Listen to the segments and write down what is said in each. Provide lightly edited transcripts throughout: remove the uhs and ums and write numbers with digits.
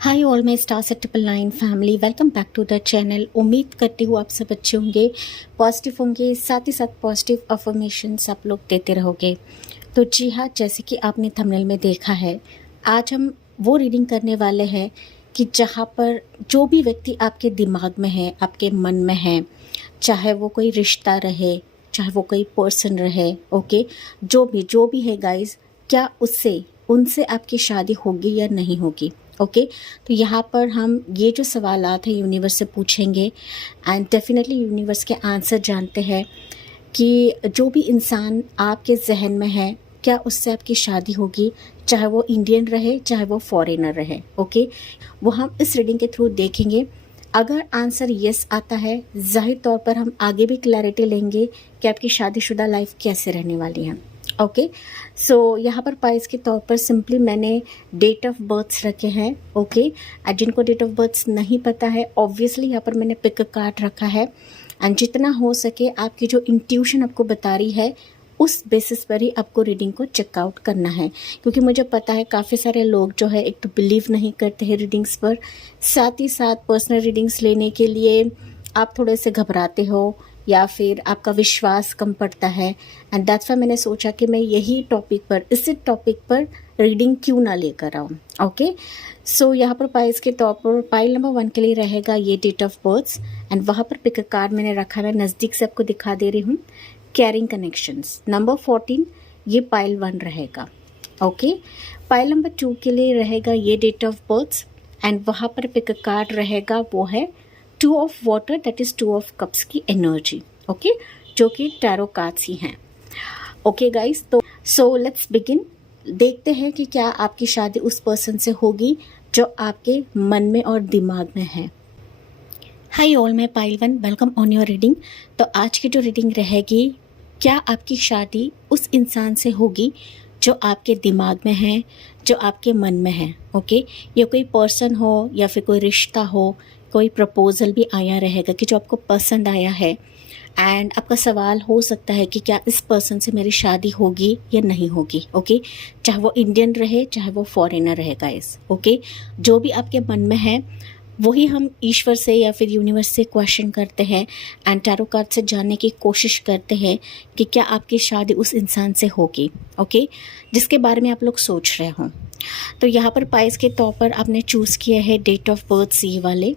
Hi all my star set 999 family, welcome back to the channel. उम्मीद करती हूँ आप सब अच्छे होंगे, पॉजिटिव होंगे, साथ ही साथ पॉजिटिव अफर्मेशंस आप लोग देते रहोगे। तो जी हाँ, जैसे कि आपने थंबनेल में देखा है, आज हम वो रीडिंग करने वाले हैं कि जहाँ पर जो भी व्यक्ति आपके दिमाग में है, आपके मन में है, चाहे वो कोई रिश्ता रहे, चाहे वो कोई पर्सन रहे, ओके, जो भी है गाइज, क्या उससे उनसे आपकी शादी होगी या नहीं होगी। ओके तो यहाँ पर हम ये जो सवालात हैं यूनिवर्स से पूछेंगे एंड डेफिनेटली यूनिवर्स के आंसर जानते हैं कि जो भी इंसान आपके जहन में है, क्या उससे आपकी शादी होगी, चाहे वो इंडियन रहे, चाहे वो फॉरेनर रहे। ओके वो हम इस रीडिंग के थ्रू देखेंगे। अगर आंसर यस आता है, जाहिर तौर पर हम आगे भी क्लैरिटी लेंगे कि आपकी शादीशुदा लाइफ कैसे रहने वाली है। ओके सो यहाँ पर प्राइस के तौर पर सिंपली मैंने डेट ऑफ बर्थ्स रखे हैं। ओके जिनको डेट ऑफ बर्थ्स नहीं पता है, ऑब्वियसली यहाँ पर मैंने पिक कार्ड रखा है एंड जितना हो सके आपकी जो इंट्यूशन आपको बता रही है उस बेसिस पर ही आपको रीडिंग को चेकआउट करना है, क्योंकि मुझे पता है काफ़ी सारे लोग जो है एक तो बिलीव नहीं करते हैं रीडिंग्स पर, साथ ही साथ पर्सनल रीडिंग्स लेने के लिए आप थोड़े से घबराते हो या फिर आपका विश्वास कम पड़ता है। एंड दैट्स वाई मैंने सोचा कि मैं यही टॉपिक पर, इसी टॉपिक पर रीडिंग क्यों ना लेकर आऊँ। ओके सो यहाँ पर पाइल्स के तौर पर पाइल नंबर 1 के लिए रहेगा ये डेट ऑफ बर्थ्स एंड वहाँ पर पिक कार्ड मैंने रखा है, नज़दीक से आपको दिखा दे रही हूँ। कैरिंग कनेक्शंस नंबर 14 ये पाइल 1 रहेगा। ओके पाइल नंबर 2 के लिए रहेगा ये डेट ऑफ बर्थ्स एंड वहाँ पर पिक कार्ड रहेगा वो है 2 of water, that is 2 of cups की एनर्जी। ओके जो कि टैरो कार्ड्स ही हैं। ओके गाइस, तो सो लेट्स बिगिन। देखते हैं कि क्या आपकी शादी उस पर्सन से होगी जो आपके मन में और दिमाग में है। हाय ऑल, मैं pile 1, welcome on your reading. तो आज की जो रीडिंग रहेगी, क्या आपकी शादी उस इंसान से होगी जो आपके दिमाग में है, जो आपके मन में है। ओके ये कोई पर्सन हो या फिर कोई रिश्ता हो, कोई प्रपोजल भी आया रहेगा कि जो आपको पसंद आया है एंड आपका सवाल हो सकता है कि क्या इस पर्सन से मेरी शादी होगी या नहीं होगी। ओके चाहे वो इंडियन रहे, चाहे वो फॉरेनर रहे गाइस। ओके जो भी आपके मन में है वही हम ईश्वर से या फिर यूनिवर्स से क्वेश्चन करते हैं एंड टैरो कार्ड से जानने की कोशिश करते हैं कि क्या आपकी शादी उस इंसान से होगी। ओके जिसके बारे में आप लोग सोच रहे हों। तो यहाँ पर पाइस के तौर पर आपने चूज़ किया है डेट ऑफ बर्थ ये वाले,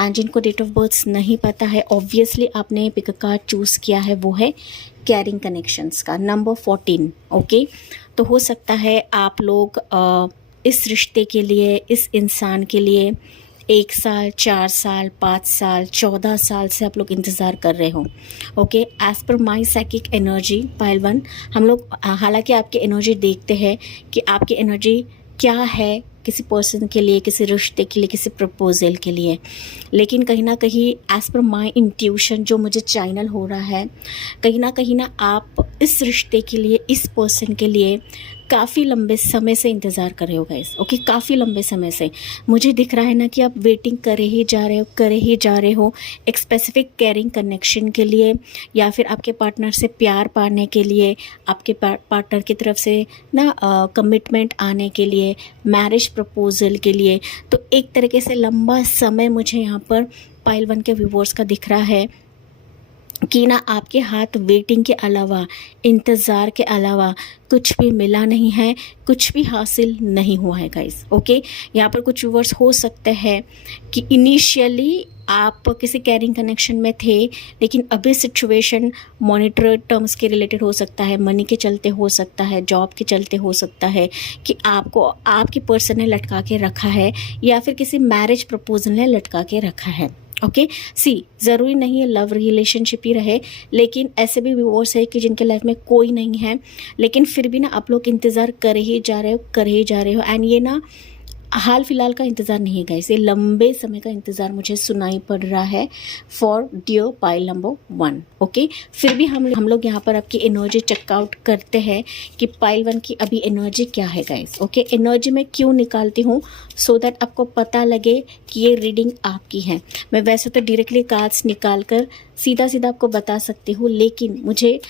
एंड जिनको डेट ऑफ बर्थ नहीं पता है ऑब्वियसली आपने पिक कार्ड चूज़ किया है वो है कैरिंग कनेक्शंस का नंबर 14। ओके तो हो सकता है आप लोग इस रिश्ते के लिए, इस इंसान के लिए 1 साल, 4 साल, 5 साल, 14 साल से आप लोग इंतज़ार कर रहे हो। ओके एज पर माई साइकिक एनर्जी पाइल 1, हम लोग हालांकि आपकी एनर्जी देखते हैं कि आपकी एनर्जी क्या है किसी पर्सन के लिए, किसी रिश्ते के लिए, किसी प्रपोजल के लिए, लेकिन कहीं ना कहीं एज पर माई इंट्यूशन जो मुझे चैनल हो रहा है, कहीं ना आप इस रिश्ते के लिए, इस पर्सन के लिए काफ़ी लंबे समय से इंतज़ार कर रहे हो गाइस। ओके काफ़ी लंबे समय से मुझे दिख रहा है ना कि आप वेटिंग करे ही जा रहे हो एक स्पेसिफिक कैरिंग कनेक्शन के लिए, या फिर आपके पार्टनर से प्यार पाने के लिए, आपके पार्टनर की तरफ से ना कमिटमेंट आने के लिए, मैरिज प्रपोजल के लिए। तो एक तरीके से लंबा समय मुझे यहाँ पर पाइल 1 के व्यूवर्स का दिख रहा है कि ना आपके हाथ वेटिंग के अलावा, इंतज़ार के अलावा कुछ भी मिला नहीं है, कुछ भी हासिल नहीं हुआ है गाइस। ओके यहाँ पर कुछ व्यूवर्स हो सकते हैं कि इनिशियली आप किसी कैरिंग कनेक्शन में थे, लेकिन अभी सिचुएशन मॉनिटरी टर्म्स के रिलेटेड हो सकता है, मनी के चलते हो सकता है, जॉब के चलते हो सकता है कि आपको आपकी पर्सन ने लटका के रखा है, या फिर किसी मैरिज प्रपोजल ने लटका के रखा है। ओके सी ज़रूरी नहीं है लव रिलेशनशिप ही रहे, लेकिन ऐसे भी व्यूअर्स है कि जिनके लाइफ में कोई नहीं है, लेकिन फिर भी ना आप लोग इंतज़ार कर ही जा रहे हो एंड ये ना हाल फिलहाल का इंतज़ार नहीं है गाइस, ये लंबे समय का इंतज़ार मुझे सुनाई पड़ रहा है for dear pile number 1। Okay फिर भी हम लोग यहाँ पर आपकी एनर्जी चेकआउट करते हैं कि पाइल 1 की अभी एनर्जी क्या है गाइस। ओके एनर्जी मैं क्यों निकालती हूँ, सो दैट आपको पता लगे कि ये रीडिंग आपकी है। मैं वैसे तो डायरेक्टली कार्ड्स निकाल कर सीधा आपको बता सकती हूँ, लेकिन मुझे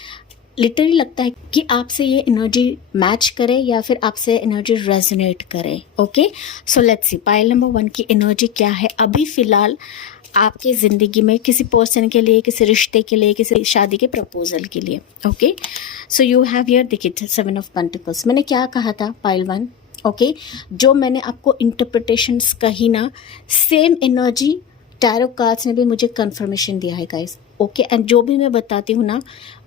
लिटरली लगता है कि आपसे ये एनर्जी मैच करे या फिर आपसे एनर्जी रेजोनेट करे। Okay, so let's see pile number 1 की एनर्जी क्या है अभी फिलहाल आपके ज़िंदगी में, किसी पर्सन के लिए, किसी रिश्ते के लिए, किसी शादी के प्रपोजल के लिए। Okay, so you have here देखिए 7 ऑफ पेंटिकल्स। मैंने क्या कहा था पाइल 1? ओके, जो मैंने आपको इंटरप्रिटेशंस कही ना, सेम एनर्जी टैरो कार्ड्स ने भी मुझे कंफर्मेशन दिया है गाइस। ओके, एंड जो भी मैं बताती हूँ ना,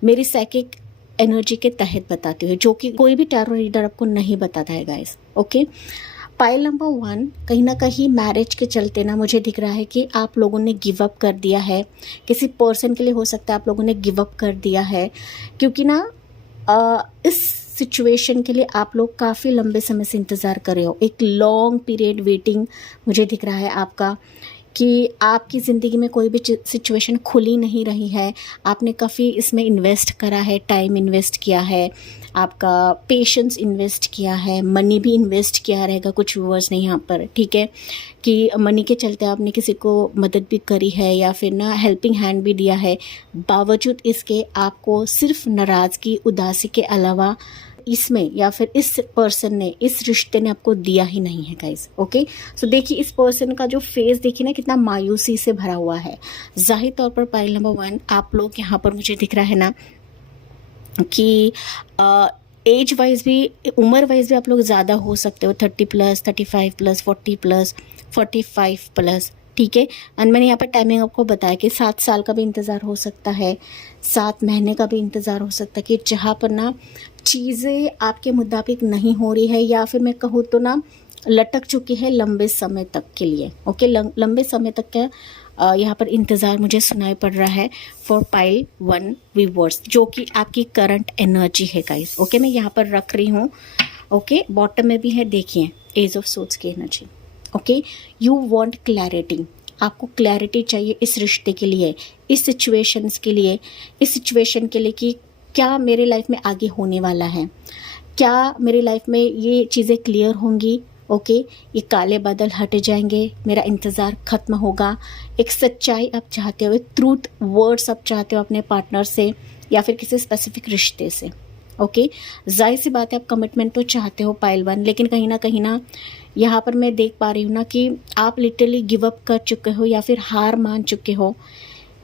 मेरी साइकिक एनर्जी के तहत बताती हूँ, जो कि कोई भी टैरो रीडर आपको नहीं बताता है गाइस। ओके, पाइल नंबर 1 कहीं ना कहीं मैरिज के चलते ना मुझे दिख रहा है कि आप लोगों ने गिव अप कर दिया है। किसी पर्सन के लिए हो सकता है आप लोगों ने गिव अप कर दिया है, क्योंकि ना इस सिचुएशन के लिए आप लोग काफ़ी लंबे समय से इंतज़ार कर रहे हो। एक लॉन्ग पीरियड वेटिंग मुझे दिख रहा है आपका, कि आपकी ज़िंदगी में कोई भी सिचुएशन खुली नहीं रही है। आपने काफ़ी इसमें इन्वेस्ट करा है, टाइम इन्वेस्ट किया है, आपका पेशेंस इन्वेस्ट किया है, मनी भी इन्वेस्ट किया रहेगा। कुछ व्यूअर्स ने यहाँ पर, ठीक है, कि मनी के चलते आपने किसी को मदद भी करी है या फिर ना हेल्पिंग हैंड भी दिया है। बावजूद इसके आपको सिर्फ नाराज़गी, उदासी के अलावा इसमें या फिर इस पर्सन ने, इस रिश्ते ने आपको दिया ही नहीं है गाइस। ओके, सो देखिए इस पर्सन का जो फेस देखिए ना, कितना मायूसी से भरा हुआ है। जाहिर तौर पर पाइल नंबर 1 आप लोग यहाँ पर मुझे दिख रहा है ना कि एज वाइज भी, उम्र वाइज भी आप लोग ज़्यादा हो सकते हो, 30+, 35+, 40+, 45+, ठीक है। एंड मैंने यहाँ पर टाइमिंग आपको बताया कि 7 साल का भी इंतज़ार हो सकता है, 7 महीने का भी इंतज़ार हो सकता है, कि जहाँ पर ना चीज़ें आपके मुताबिक नहीं हो रही है, या फिर मैं कहूँ तो ना लटक चुकी है लंबे समय तक के लिए। ओके, लंबे समय तक का यहाँ पर इंतज़ार मुझे सुनाई पड़ रहा है फॉर पाइल 1 व्यूअर्स, जो कि आपकी करंट एनर्जी है गाइस। ओके, मैं यहाँ पर रख रही हूँ। ओके, बॉटम में भी है, देखिए एज ऑफ सोर्ड्स की energy. Okay, you want clarity, आपको क्लैरिटी चाहिए इस रिश्ते के लिए, इस सिचुएशंस के लिए, इस सिचुएशन के लिए कि क्या मेरे लाइफ में आगे होने वाला है, क्या मेरी लाइफ में ये चीज़ें क्लियर होंगी। ओके, ये काले बादल हट जाएंगे, मेरा इंतज़ार ख़त्म होगा। एक सच्चाई आप चाहते हो, एक ट्रूथ वर्ड्स आप चाहते हो अपने पार्टनर से या फिर किसी स्पेसिफिक रिश्ते से। ओके, जाहिर सी बात है आप कमिटमेंट तो चाहते हो पाइल 1, लेकिन कहीं ना यहाँ पर मैं देख पा रही हूँ ना कि आप लिटरली गिव अप कर चुके हो या फिर हार मान चुके हो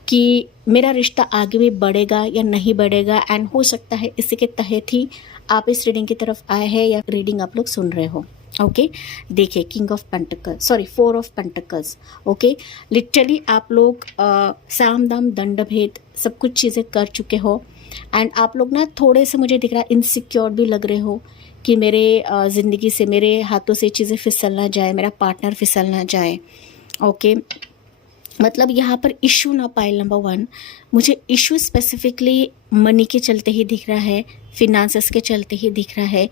कि मेरा रिश्ता आगे भी बढ़ेगा या नहीं बढ़ेगा। एंड हो सकता है इसी के तहत ही आप इस रीडिंग की तरफ आए हैं या रीडिंग आप लोग सुन रहे हो। ओके, देखिए king of pentacles, sorry 4 of pentacles. Okay, literally आप लोग साम दाम दंड भेद सब कुछ चीज़ें कर चुके हो, एंड आप लोग ना थोड़े से मुझे दिख रहा है इनसिक्योर भी लग रहे हो कि मेरे ज़िंदगी से, मेरे हाथों से चीज़ें फिसल ना जाए, मेरा पार्टनर फिसल ना जाए। ओके, मतलब यहाँ पर इशू ना पाइल नंबर 1 मुझे इशू स्पेसिफिकली मनी के चलते ही दिख रहा है, फिनांसेस के चलते ही दिख रहा है,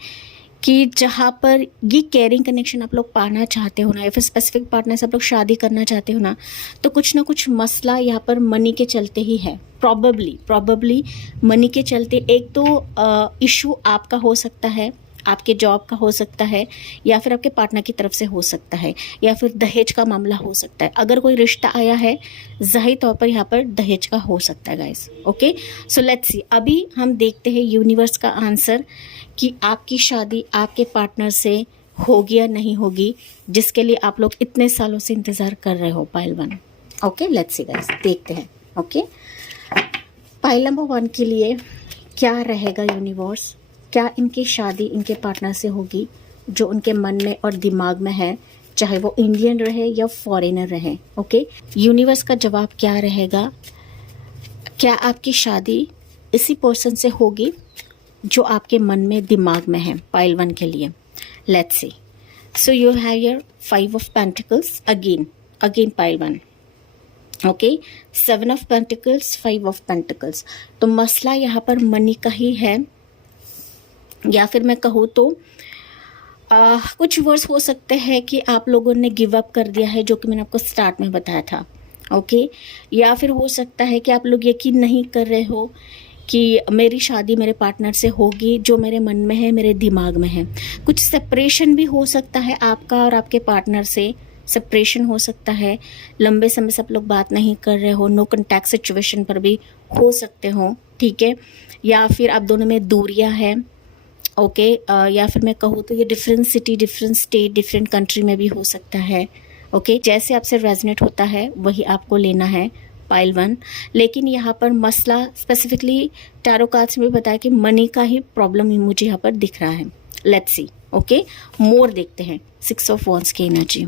कि जहाँ पर ये केयरिंग कनेक्शन आप लोग पाना चाहते हो ना, या फिर स्पेसिफिक पार्टनर से आप लोग शादी करना चाहते हो ना, तो कुछ ना कुछ मसला यहाँ पर मनी के चलते ही है। प्रॉबेबली मनी के चलते। एक तो इशू आपका हो सकता है, आपके जॉब का हो सकता है, या फिर आपके पार्टनर की तरफ से हो सकता है, या फिर दहेज का मामला हो सकता है। अगर कोई रिश्ता आया है, जाहिर तौर पर यहाँ पर दहेज का हो सकता है guys. Okay, so let's see, अभी हम देखते हैं यूनिवर्स का आंसर कि आपकी शादी आपके पार्टनर से होगी या नहीं होगी, जिसके लिए आप लोग इतने सालों से इंतज़ार कर रहे हो pile 1। Okay, let's see guys, देखते हैं। ओके, पाइल नंबर 1 के लिए क्या रहेगा यूनिवर्स, क्या इनकी शादी इनके पार्टनर से होगी जो उनके मन में और दिमाग में है, चाहे वो इंडियन रहे या फॉरेनर रहे। ओके, यूनिवर्स का जवाब क्या रहेगा, क्या आपकी शादी इसी पर्सन से होगी जो आपके मन में दिमाग में है पाइल 1 के लिए। Let's see, so you have your 5 of pentacles again pile 1। Okay, 7 of pentacles, 5 of pentacles. तो मसला यहाँ पर मनी का ही है, या फिर मैं कहूँ तो कुछ वर्ड्स हो सकते हैं कि आप लोगों ने गिव अप कर दिया है, जो कि मैंने आपको स्टार्ट में बताया था। ओके, या फिर हो सकता है कि आप लोग यकीन नहीं कर रहे हो कि मेरी शादी मेरे पार्टनर से होगी जो मेरे मन में है, मेरे दिमाग में है। कुछ सेपरेशन भी हो सकता है आपका और आपके पार्टनर से, सेपरेशन हो सकता है, लंबे समय से आप लोग बात नहीं कर रहे हो, नो कॉन्टैक्ट सिचुएशन पर भी हो सकते हो। ठीक है, या फिर आप दोनों में दूरियां हैं, ओके, या फिर मैं कहूँ तो ये different city, different state, different country में भी हो सकता है, ओके। जैसे आपसे रेजोनेट होता है वही आपको लेना है पाइल 1। लेकिन यहाँ पर मसला स्पेसिफिकली टैरो कार्ड्स में बताया कि मनी का ही प्रॉब्लम मुझे यहाँ पर दिख रहा है। लेट्स सी, ओके, मोर देखते हैं 6 ऑफ वॉन्ड्स की एनर्जी,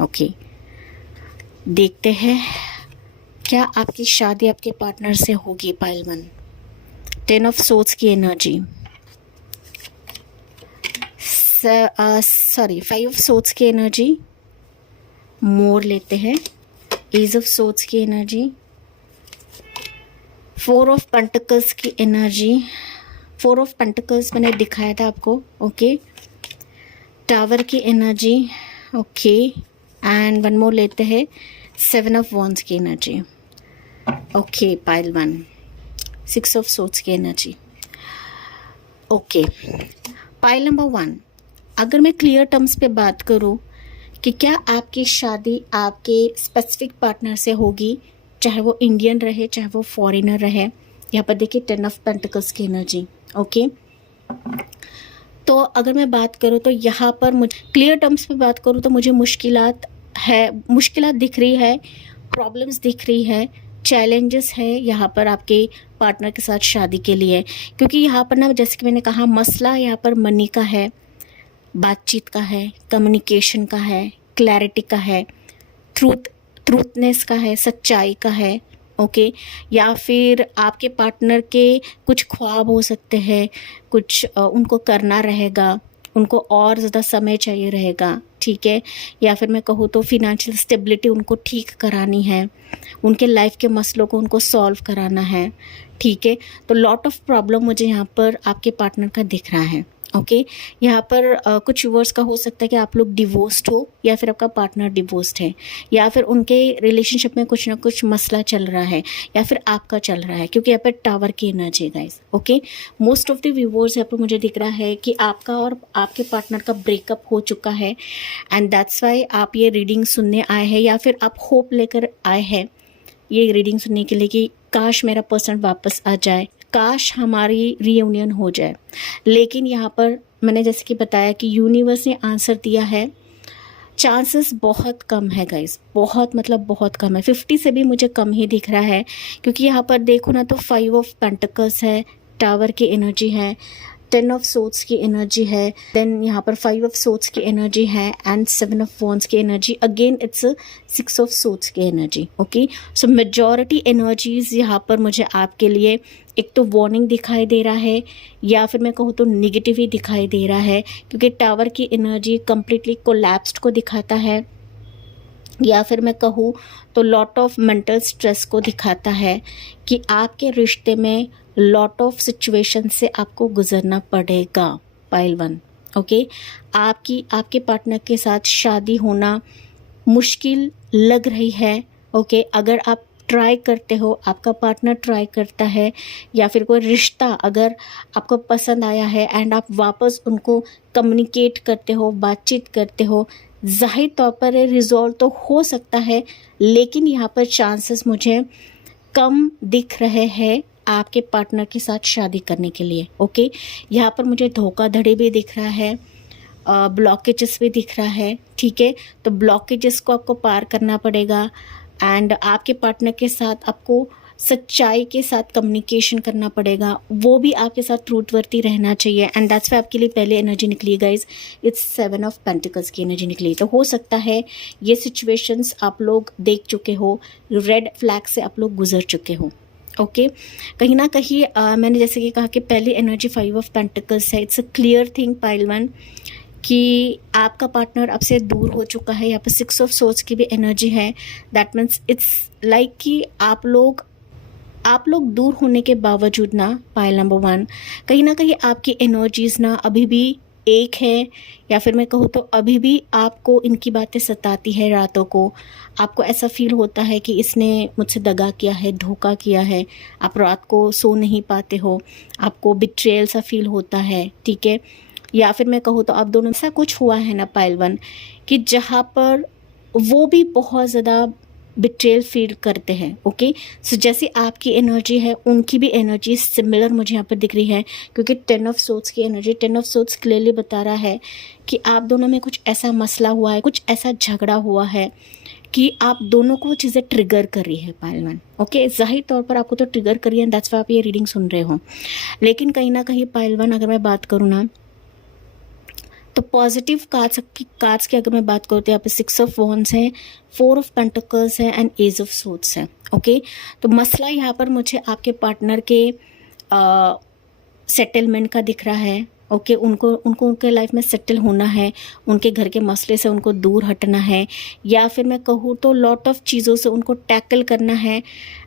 ओके। देखते हैं क्या आपकी शादी आपके पार्टनर से होगी पाइल 1। 10 ऑफ सोर्ड्स की एनर्जी, 5 ऑफ सोर्ड्स की एनर्जी, मोर लेते हैं, एज ऑफ सोर्ड्स की एनर्जी, 4 ऑफ पेंटिकल्स की एनर्जी। 4 ऑफ पेंटिकल्स मैंने दिखाया था आपको, ओके। टावर की energy, okay, and one more लेते हैं 7 ऑफ वॉन्ड्स की energy, okay. Pile 1 6 of swords की एनर्जी, ओके। पाइल नंबर 1, अगर मैं क्लियर टर्म्स पे बात करूं कि क्या आपकी शादी आपके स्पेसिफिक पार्टनर से होगी, चाहे वो इंडियन रहे चाहे वो फॉरेनर रहे। यहाँ पर देखिए 10 ऑफ पेंटिकल्स की एनर्जी, ओके। तो अगर मैं बात करूँ तो यहाँ पर मुझे क्लियर टर्म्स पे बात करूँ तो मुझे मुश्किलात दिख रही है, प्रॉब्लम्स दिख रही है, चैलेंजेस है यहाँ पर आपके पार्टनर के साथ शादी के लिए। क्योंकि यहाँ पर ना, जैसे कि मैंने कहा, मसला यहाँ पर मनी का है, बातचीत का है, कम्युनिकेशन का है, क्लैरिटी का है, ट्रूथनेस का है, सच्चाई का है, ओके। या फिर आपके पार्टनर के कुछ ख्वाब हो सकते हैं, कुछ उनको करना रहेगा, उनको और ज़्यादा समय चाहिए रहेगा, ठीक है। या फिर मैं कहूँ तो फिनेंशियल स्टेबिलिटी उनको ठीक करानी है, उनके लाइफ के मसलों को उनको सॉल्व कराना है, ठीक है। तो लॉट ऑफ प्रॉब्लम मुझे यहाँ पर आपके पार्टनर का दिख रहा है, ओके। यहाँ पर कुछ व्यूअर्स का हो सकता है कि आप लोग डिवोर्स्ड हो, या फिर आपका पार्टनर डिवोर्स्ड है, या फिर उनके रिलेशनशिप में कुछ ना कुछ मसला चल रहा है, या फिर आपका चल रहा है, क्योंकि यहाँ पर टावर की एनर्जी है guys, okay. Most of the viewers यहाँ पर मुझे दिख रहा है कि आपका और आपके पार्टनर का ब्रेकअप हो चुका है, एंड दैट्स वाई आप ये रीडिंग सुनने आए हैं, या फिर आप होप लेकर आए हैं ये रीडिंग सुनने के लिए कि काश मेरा पर्सन वापस आ जाए, काश हमारी रीयूनियन हो जाए। लेकिन यहाँ पर मैंने जैसे कि बताया कि यूनिवर्स ने आंसर दिया है, चांसेस बहुत कम है गाइस, बहुत मतलब बहुत कम है, 50 से भी मुझे कम ही दिख रहा है। क्योंकि यहाँ पर देखो ना तो 5 ऑफ पेंटिकल्स है, टावर की एनर्जी है, 10 ऑफ सोर्ड्स की एनर्जी है, देन यहाँ पर 5 ऑफ सोर्ड्स की एनर्जी है, एंड 7 ऑफ वॉन्ड्स की energy, again it's 6 of swords की energy, okay. So majority energies यहाँ पर मुझे आपके लिए एक तो वार्निंग दिखाई दे रहा है, या फिर मैं कहूँ तो निगेटिव ही दिखाई दे रहा है। क्योंकि टावर की एनर्जी कम्प्लीटली कोलैप्स्ड को दिखाता है, या फिर मैं कहूँ तो लॉट ऑफ मेंटल स्ट्रेस को दिखाता है कि आपके रिश्ते में लॉट ऑफ सिचुएशन से आपको गुजरना पड़ेगा। Pile 1, okay. आपके पार्टनर के साथ शादी होना मुश्किल लग रही है, ओके। अगर आप ट्राई करते हो, आपका पार्टनर ट्राई करता है, या फिर कोई रिश्ता अगर आपको पसंद आया है एंड आप वापस उनको कम्युनिकेट करते हो, बातचीत करते हो, जाहिर तौर पर रिजॉल्व तो हो सकता है, लेकिन यहाँ पर चांसेस मुझे कम दिख रहे हैं आपके पार्टनर के साथ शादी करने के लिए, ओके। यहाँ पर मुझे धोखाधड़ी भी दिख रहा है, ब्लॉकेजेस भी दिख रहा है, ठीक है। तो ब्लॉकेजेस को आपको पार करना पड़ेगा, एंड आपके पार्टनर के साथ आपको सच्चाई के साथ कम्युनिकेशन करना पड़ेगा, वो भी आपके साथ ट्रूथवर्थी रहना चाहिए, एंड दैट्स वाई आपके लिए पहले एनर्जी निकली गाइज, इट्स 7 ऑफ पेंटिकल्स की एनर्जी निकली। तो हो सकता है ये सिचुएशंस आप लोग देख चुके हो, रेड फ्लैग से आप लोग गुजर चुके हो, ओके। कहीं ना कहीं मैंने जैसे कि कहा कि पहली एनर्जी 5 ऑफ पेंटिकल्स है, it's a clear thing pile 1 कि आपका पार्टनर आपसे दूर हो चुका है। यहाँ पर 6 ऑफ सोर्ड्स की भी एनर्जी है, दैट मीन्स इट्स लाइक कि आप लोग दूर होने के बावजूद ना, पाइल नंबर 1, कहीं ना कहीं आपकी एनर्जीज ना अभी भी एक है, या फिर मैं कहूँ तो अभी भी आपको इनकी बातें सताती है रातों को। आपको ऐसा फील होता है कि इसने मुझसे दगा किया है, धोखा किया है, आप रात को सो नहीं पाते हो, आपको बिट्रेयल सा फील होता है, ठीक है। या फिर मैं कहूँ तो आप दोनों ऐसा कुछ हुआ है ना पाइल 1 कि जहाँ पर वो भी बहुत ज़्यादा बिट्रेयल फील करते हैं। ओके, सो जैसे आपकी एनर्जी है उनकी भी एनर्जी सिमिलर मुझे यहाँ पर दिख रही है, क्योंकि 10 ऑफ सोर्ड्स की एनर्जी, 10 ऑफ सोर्ड्स क्लियरली बता रहा है कि आप दोनों में कुछ ऐसा मसला हुआ है, कुछ ऐसा झगड़ा हुआ है कि आप दोनों को चीज़ें ट्रिगर कर रही है पाइल वन। ओके, जाहिर तौर पर आपको तो ट्रिगर करी है, दैट्स वाई आप ये रीडिंग सुन रहे हो। लेकिन कहीं ना कहीं पाइल वन, अगर मैं बात करूँ ना, तो पॉजिटिव कार्ड्स की अगर मैं बात करूँ तो यहाँ पे 6 ऑफ वॉन्ड्स है, 4 ऑफ पेंटिकल्स है एंड एज ऑफ सोर्ड्स है। ओके, तो मसला यहाँ पर मुझे आपके पार्टनर के सेटलमेंट का दिख रहा है। ओके, उनको उनके लाइफ में सेटल होना है, उनके घर के मसले से उनको दूर हटना है, या फिर मैं कहूँ तो लॉट ऑफ चीज़ों से उनको टैकल करना है,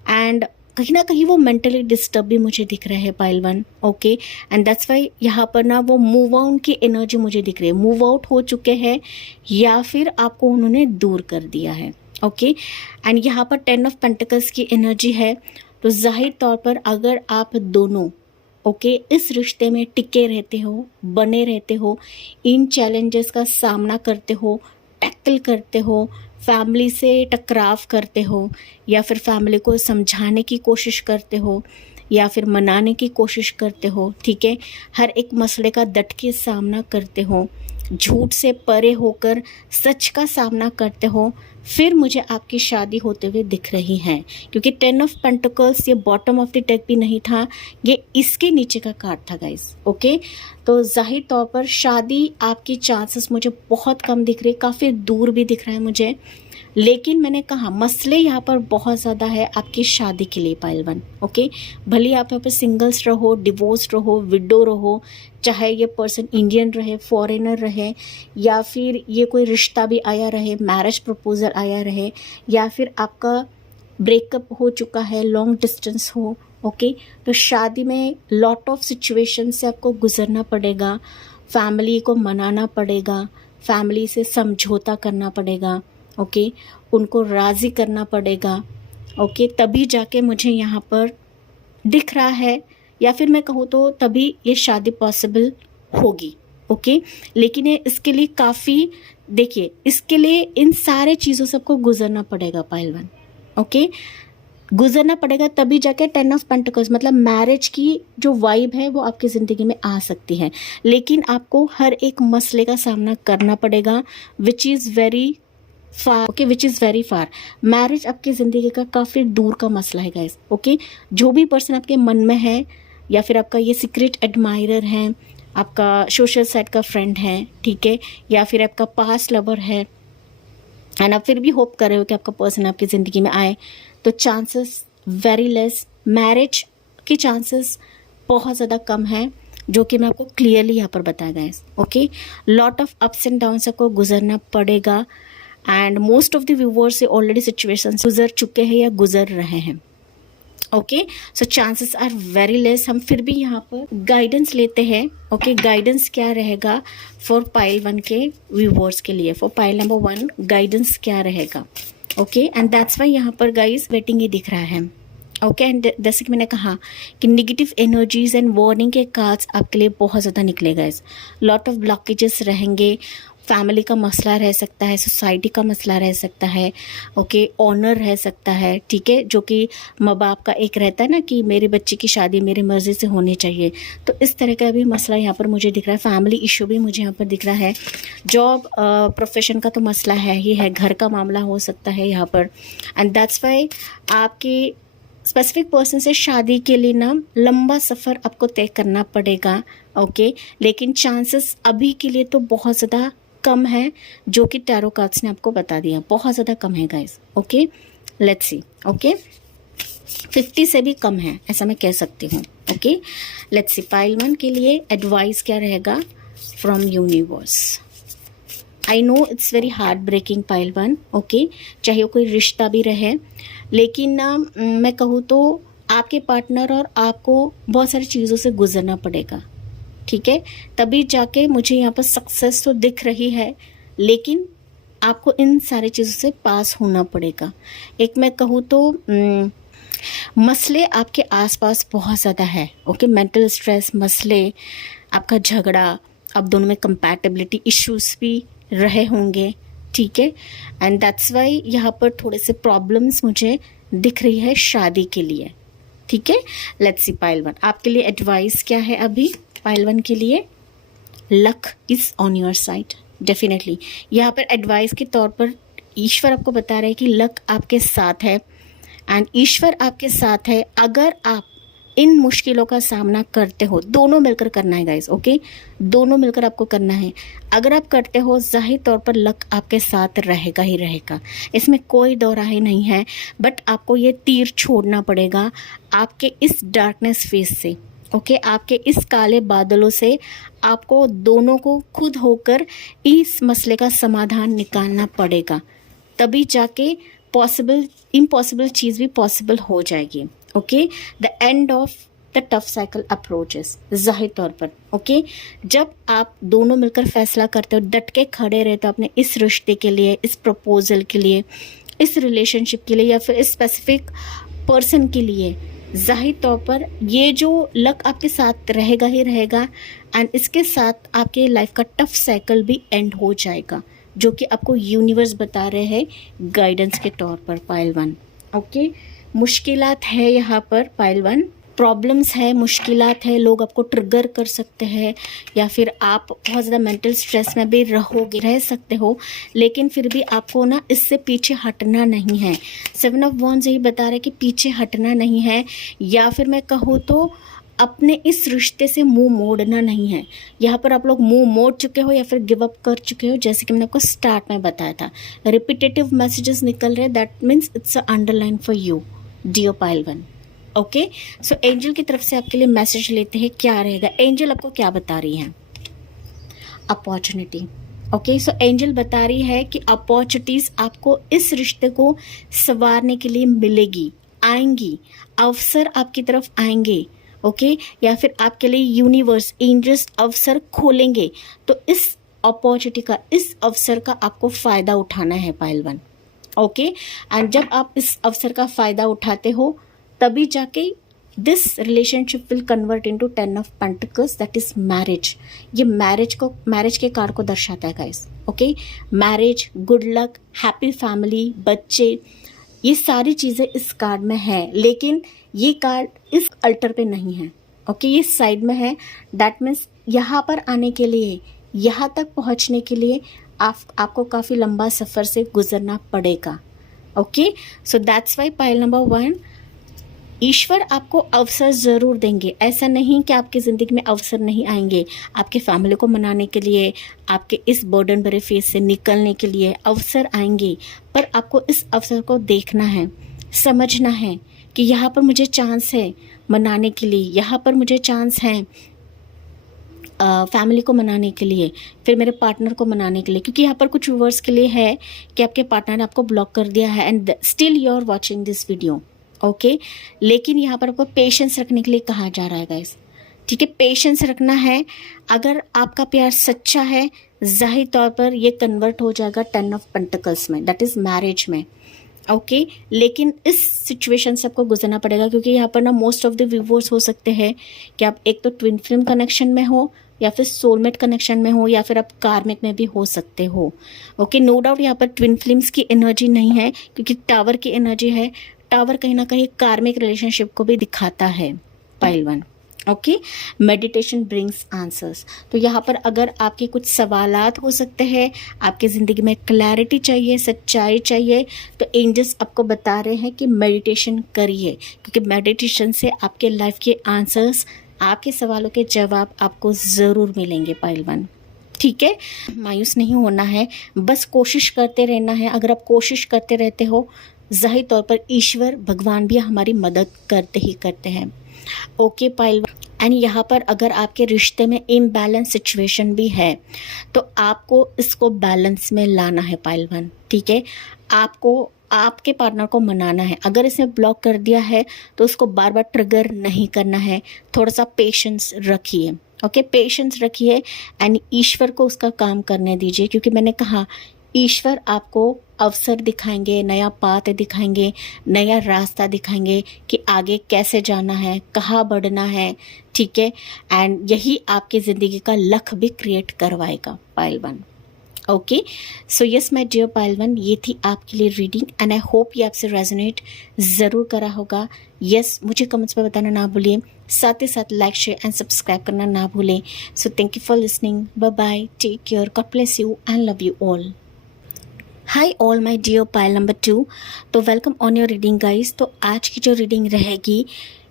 एंड कहीं ना कहीं वो मेंटली डिस्टर्ब भी मुझे दिख रहा है pile one. Okay, and that's why यहाँ पर ना वो मूव आउट की एनर्जी मुझे दिख रही है, मूव आउट हो चुके हैं या फिर आपको उन्होंने दूर कर दिया है। ओके, एंड यहाँ पर 10 ऑफ पेंटिकल्स की एनर्जी है, तो जाहिर तौर पर अगर आप दोनों इस रिश्ते में टिके रहते हो, बने रहते हो, इन चैलेंजेस का सामना करते हो, टैकल करते हो, फैमिली से टकराव करते हो, या फिर फैमिली को समझाने की कोशिश करते हो, या फिर मनाने की कोशिश करते हो, ठीक है, हर एक मसले का डट के सामना करते हो, झूठ से परे होकर सच का सामना करते हो, फिर मुझे आपकी शादी होते हुए दिख रही है। क्योंकि 10 ऑफ पेंटिकल्स ये बॉटम ऑफ द डेक भी नहीं था, ये इसके नीचे का कार्ड था गाइस। ओके, तो जाहिर तौर पर शादी आपकी चांसेस मुझे बहुत कम दिख रही है, काफ़ी दूर भी दिख रहा है मुझे। लेकिन मैंने कहा मसले यहाँ पर बहुत ज़्यादा है आपकी शादी के लिए पाइल वन। ओके, भले आप यहाँ पर सिंगल्स रहो, डिवोर्स रहो, विडो रहो, चाहे ये पर्सन इंडियन रहे, फॉरेनर रहे, या फिर ये कोई रिश्ता भी आया रहे, मैरिज प्रपोजल आया रहे, या फिर आपका ब्रेकअप हो चुका है, लॉन्ग डिस्टेंस हो। ओके, तो शादी में लॉट ऑफ सिचुएशन से आपको गुजरना पड़ेगा, फैमिली को मनाना पड़ेगा, फैमिली से समझौता करना पड़ेगा। ओके, उनको राज़ी करना पड़ेगा। ओके, तभी जाके मुझे यहाँ पर दिख रहा है, या फिर मैं कहूँ तो तभी ये शादी पॉसिबल होगी। ओके, लेकिन ये इसके लिए काफ़ी, देखिए, इसके लिए इन सारे चीज़ों सबको गुजरना पड़ेगा पाइल वन। ओके, गुजरना पड़ेगा, तभी जाके 10 ऑफ पेंटिकल्स मतलब मैरिज की जो वाइब है वो आपकी ज़िंदगी में आ सकती है। लेकिन आपको हर एक मसले का सामना करना पड़ेगा, which is very far. Okay, which is very far. Marriage आपकी ज़िंदगी का काफ़ी दूर का मसला है गाइस। ओके, जो भी पर्सन आपके मन में है, या फिर आपका ये सीक्रेट एडमायरर है, आपका सोशल साइड का फ्रेंड है, ठीक है, या फिर आपका पास्ट लवर है, एंड आप फिर भी होप कर रहे हो कि आपका पर्सन आपकी ज़िंदगी में आए, तो चांसेस वेरी लेस, मैरिज के चांसेस बहुत ज़्यादा कम है, जो कि मैं आपको क्लियरली यहाँ पर बताया गया है। Okay, lot of ups and downs आपको गुजरना पड़ेगा, and most of the viewers से ऑलरेडी सिचुएशन गुजर चुके हैं या गुजर रहे हैं। Okay, so chances are very less. हम फिर भी यहाँ पर गाइडेंस लेते हैं। ओके, गाइडेंस क्या रहेगा फॉर पाइल वन के व्यूवर्स के लिए, फॉर पाइल नंबर 1 गाइडेंस क्या रहेगा। ओके, एंड दैट्स वाई यहाँ पर गाइज वेटिंग ही दिख रहा है। ओके, एंड जैसे कि मैंने कहा कि निगेटिव एनर्जीज एंड वार्निंग के कार्ड्स आपके लिए बहुत ज़्यादा निकलेगा। इस लॉट ऑफ ब्लॉकेजेस रहेंगे, फैमिली का मसला रह सकता है, सोसाइटी का मसला रह सकता है, ओके, ऑनर रह सकता है, ठीक है, जो कि माँ बाप का एक रहता है ना कि मेरे बच्चे की शादी मेरी मर्ज़ी से होनी चाहिए, तो इस तरह का भी मसला यहाँ पर मुझे दिख रहा है। फैमिली इशू भी मुझे यहाँ पर दिख रहा है। जॉब प्रोफेशन का तो मसला है ही है, घर का मामला हो सकता है यहाँ पर, एंड दैट्स वाई आपकी स्पेसिफिक पर्सन से शादी के लिए ना लंबा सफ़र आपको तय करना पड़ेगा। ओके, लेकिन चांसेस अभी के लिए तो बहुत ज़्यादा कम है, जो कि टैरो कार्ड्स ने आपको बता दिया, बहुत ज़्यादा कम है guys. Okay, let's C. Okay, 50 से भी कम है, ऐसा मैं कह सकती हूँ। Okay, let's see pile one के लिए एडवाइस क्या रहेगा from universe. I know it's very heart breaking pile one. Okay, चाहे वो कोई रिश्ता भी रहे, लेकिन ना मैं कहूँ तो आपके पार्टनर और आपको बहुत सारी चीज़ों से गुजरना पड़ेगा, ठीक है, तभी जाके मुझे यहाँ पर सक्सेस तो दिख रही है, लेकिन आपको इन सारी चीज़ों से पास होना पड़ेगा। एक मैं कहूँ तो मसले आपके आसपास बहुत ज़्यादा है। ओके, मेंटल स्ट्रेस, मसले, आपका झगड़ा, आप दोनों में कंपैटिबिलिटी इश्यूज भी रहे होंगे, ठीक है। एंड दैट्स वाई यहाँ पर थोड़े से प्रॉब्लम्स मुझे दिख रही है शादी के लिए, ठीक है। लेट्स सी पाइल 1, आपके लिए एडवाइस क्या है अभी पाइल 1 के लिए। Luck is on your side definitely. यहाँ पर एडवाइस के तौर पर ईश्वर आपको बता रहे हैं कि लक आपके साथ है एंड ईश्वर आपके साथ है। अगर आप इन मुश्किलों का सामना करते हो, दोनों मिलकर करना है गाइस, ओके, दोनों मिलकर आपको करना है। अगर आप करते हो जाहिर तौर पर लक आपके साथ रहेगा ही रहेगा, इसमें कोई दो राय नहीं है। बट आपको ये तीर छोड़ना पड़ेगा आपके इस डार्कनेस फेस से, ओके, आपके इस काले बादलों से आपको दोनों को खुद होकर इस मसले का समाधान निकालना पड़ेगा, तभी जाके पॉसिबल इम्पॉसिबल चीज़ भी पॉसिबल हो जाएगी। Okay, the end of the tough cycle approaches जाहिर तौर पर, ओके, जब आप दोनों मिलकर फैसला करते हो, डट के खड़े रहते हो अपने इस रिश्ते के लिए, इस प्रपोजल के लिए, इस रिलेशनशिप के लिए या फिर इस स्पेसिफिक पर्सन के लिए, जाहिर तौर पर ये जो लक आपके साथ रहेगा ही रहेगा एंड इसके साथ आपके लाइफ का टफ साइकिल भी एंड हो जाएगा, जो कि आपको यूनिवर्स बता रहे हैं गाइडेंस के तौर पर पाइल 1। ओके, मुश्किलात है यहाँ पर पाइल 1, प्रॉब्लम्स है, मुश्किलात है, लोग आपको ट्रिगर कर सकते हैं या फिर आप बहुत ज़्यादा मेंटल स्ट्रेस में भी रह सकते हो, लेकिन फिर भी आपको ना इससे पीछे हटना नहीं है। 7 ऑफ वॉन्ड्स यही बता रहे हैं कि पीछे हटना नहीं है, या फिर मैं कहूँ तो अपने इस रिश्ते से मुंह मोड़ना नहीं है। यहाँ पर आप लोग मुंह मोड़ चुके हो या फिर गिव अप कर चुके हो, जैसे कि मैंने आपको स्टार्ट में बताया था। रिपीटेटिव मैसेजेस निकल रहे, that means it's a underline for you dear pile 1। Okay, so angel की तरफ से आपके लिए मैसेज लेते हैं, क्या रहेगा, एंजल आपको क्या बता रही है। अपॉर्चुनिटी, ओके, सो एंजल बता रही है कि अपॉर्चुनिटीज आपको इस रिश्ते को संवारने के लिए मिलेगी, आएंगी, अवसर आपकी तरफ आएंगे, ओके, या फिर आपके लिए यूनिवर्स एंजल्स अवसर खोलेंगे। तो इस अपॉर्चुनिटी का, इस अवसर का आपको फ़ायदा उठाना है पाइल 1, ओके। एंड जब आप इस अवसर का फ़ायदा उठाते हो तभी जाके this relationship will convert into 10 of pentacles, that is marriage. ये मैरिज के कार्ड को दर्शाता है guys, okay. Marriage, good luck, happy family, बच्चे, ये सारी चीज़ें इस कार्ड में है, लेकिन ये कार्ड इस अल्टर पे नहीं है, ओके, ये साइड में है। दैट मीन्स यहाँ पर आने के लिए, यहाँ तक पहुँचने के लिए आपको काफ़ी लंबा सफ़र से गुजरना पड़ेगा, okay. So that's why pile number 1, ईश्वर आपको अवसर ज़रूर देंगे। ऐसा नहीं कि आपकी ज़िंदगी में अवसर नहीं आएंगे, आपके फैमिली को मनाने के लिए, आपके इस बर्डन भरे फेस से निकलने के लिए अवसर आएंगे, पर आपको इस अवसर को देखना है, समझना है कि यहाँ पर मुझे चांस है मनाने के लिए, यहाँ पर मुझे चांस है फैमिली को मनाने के लिए, फिर मेरे पार्टनर को मनाने के लिए, क्योंकि यहाँ पर कुछ व्यूअर्स के लिए है कि आपके पार्टनर ने आपको ब्लॉक कर दिया है and still you are watching this video, okay. लेकिन यहाँ पर आपको पेशेंस रखने के लिए कहा जा रहा है गाइस, ठीक है, पेशेंस रखना है। अगर आपका प्यार सच्चा है, जाहिर तौर पर ये कन्वर्ट हो जाएगा 10 ऑफ पेंटिकल्स में, दैट इज़ मैरिज में, ओके। लेकिन इस सिचुएशन से आपको गुजरना पड़ेगा, क्योंकि यहाँ पर ना मोस्ट ऑफ द व्यूवर्स हो सकते हैं कि आप एक तो ट्विन फ्लेम कनेक्शन में हो, या फिर सोलमेट कनेक्शन में हो, या फिर आप कार्मिक में भी हो सकते हो, ओके। नो डाउट यहाँ पर ट्विन फ्लेम्स की एनर्जी नहीं है, क्योंकि टावर की एनर्जी है। टावर कहीं ना कहीं कार्मिक रिलेशनशिप को भी दिखाता है pile 1, okay. Meditation brings answers, तो यहाँ पर अगर आपके कुछ सवालात हो सकते हैं, आपकी ज़िंदगी में क्लैरिटी चाहिए, सच्चाई चाहिए, तो एंजल्स आपको बता रहे हैं कि मेडिटेशन करिए, क्योंकि मेडिटेशन से आपके लाइफ के आंसर्स, आपके सवालों के जवाब आपको ज़रूर मिलेंगे पाइल 1, ठीक है। मायूस नहीं होना है, बस कोशिश करते रहना है। अगर आप कोशिश करते रहते हो, जाहिर तौर पर ईश्वर भगवान भी हमारी मदद करते ही करते हैं, ओके पाइल 1। एंड यहाँ पर अगर आपके रिश्ते में इम्बैलेंस सिचुएशन भी है, तो आपको इसको बैलेंस में लाना है पाइल 1, ठीक है। आपको आपके पार्टनर को मनाना है। अगर इसने ब्लॉक कर दिया है तो उसको बार बार ट्रिगर नहीं करना है, थोड़ा सा पेशेंस रखिए, ओके, पेशेंस रखिए एंड ईश्वर को उसका काम करने दीजिए, क्योंकि मैंने कहा ईश्वर आपको अवसर दिखाएंगे, नया पाथ दिखाएंगे, नया रास्ता दिखाएंगे कि आगे कैसे जाना है, कहाँ बढ़ना है, ठीक है। एंड यही आपकी ज़िंदगी का लक भी क्रिएट करवाएगा pile 1, okay, so yes my dear pile 1, ये थी आपके लिए रीडिंग एंड आई होप ये आपसे रेजोनेट ज़रूर करा होगा। यस, मुझे कमेंट्स में बताना ना भूलिए, साथ ही साथ लाइक शेयर एंड सब्सक्राइब करना ना भूलें। So thank you for listening, bye bye, take care, God bless you and love you all. Hi all my dear pile number 2, तो welcome on your reading guys. तो आज की जो reading रहेगी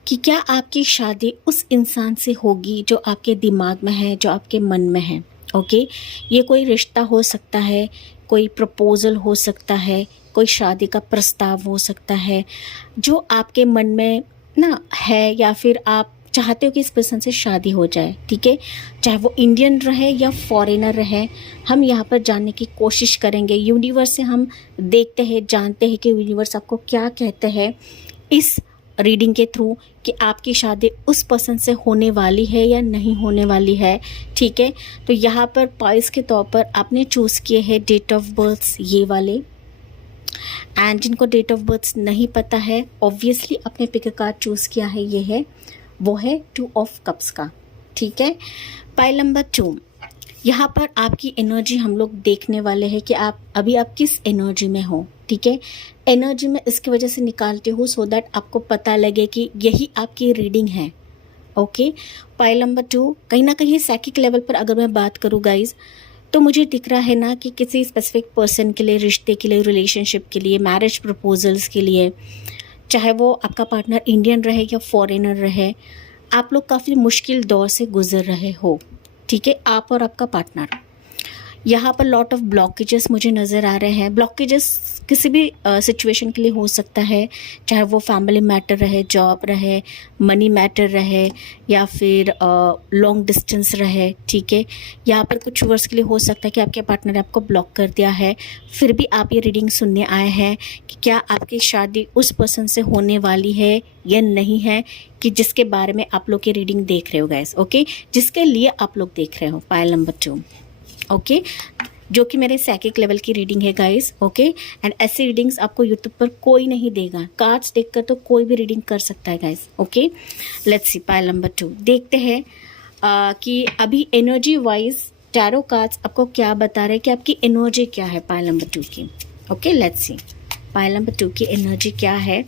कि क्या आपकी शादी उस इंसान से होगी जो आपके दिमाग में है, जो आपके मन में है। ओके, ये कोई रिश्ता हो सकता है, कोई प्रपोजल हो सकता है, कोई शादी का प्रस्ताव हो सकता है जो आपके मन में ना है, या फिर आप चाहते हो कि इस पर्सन से शादी हो जाए। ठीक है, चाहे वो इंडियन रहे या फॉरेनर रहे, हम यहाँ पर जानने की कोशिश करेंगे। यूनिवर्स से हम देखते हैं, जानते हैं कि यूनिवर्स आपको क्या कहते हैं इस रीडिंग के थ्रू, कि आपकी शादी उस पर्सन से होने वाली है या नहीं होने वाली है। ठीक है, तो यहाँ पर पॉइंट्स के तौर पर आपने चूज़ किए हैं डेट ऑफ बर्थ ये वाले, एंड जिनको डेट ऑफ बर्थ नहीं पता है ऑब्वियसली अपने पिक कार्ड चूज़ किया है, ये है वो है 2 ऑफ कप्स का। ठीक है, पाइल नंबर 2, यहाँ पर आपकी एनर्जी हम लोग देखने वाले हैं कि आप किस एनर्जी में हो। ठीक है, एनर्जी में इसकी वजह से निकालते हो सो दैट आपको पता लगे कि यही आपकी रीडिंग है। ओके, पाइल नंबर 2, कहीं ना कहीं साइकिक लेवल पर अगर मैं बात करूँ गाइज, तो मुझे दिख रहा है ना कि किसी स्पेसिफिक पर्सन के लिए, रिश्ते के लिए, रिलेशनशिप के लिए, मैरिज प्रपोजल्स के लिए, चाहे वो आपका पार्टनर इंडियन रहे या फॉरेनर रहे, आप लोग काफ़ी मुश्किल दौर से गुजर रहे हो। ठीक है, आप और आपका पार्टनर, यहाँ पर लॉट ऑफ ब्लॉकेजेस मुझे नज़र आ रहे हैं। ब्लॉकेजेस किसी भी सिचुएशन के लिए हो सकता है, चाहे वो फैमिली मैटर रहे, जॉब रहे, मनी मैटर रहे, या फिर लॉन्ग डिस्टेंस रहे। ठीक है, यहाँ पर कुछ वर्ष के लिए हो सकता है कि आपके पार्टनर ने आपको ब्लॉक कर दिया है, फिर भी आप ये रीडिंग सुनने आए हैं कि क्या आपकी शादी उस पर्सन से होने वाली है या नहीं है, कि जिसके बारे में आप लोग ये रीडिंग देख रहे हो गाइस। ओके, जिसके लिए आप लोग देख रहे हो पाइल नंबर 2। ओके, जो कि मेरे साइकिक लेवल की रीडिंग है गाइस। ओके, एंड ऐसी रीडिंग्स आपको यूट्यूब पर कोई नहीं देगा, कार्ड्स देखकर तो कोई भी रीडिंग कर सकता है guys. Okay, let's see pile number 2, देखते हैं कि अभी एनर्जी वाइज टैरो कार्ड्स आपको क्या बता रहे हैं कि आपकी एनर्जी क्या है पाइल नंबर 2 की। Okay, let's see pile number 2 की एनर्जी क्या है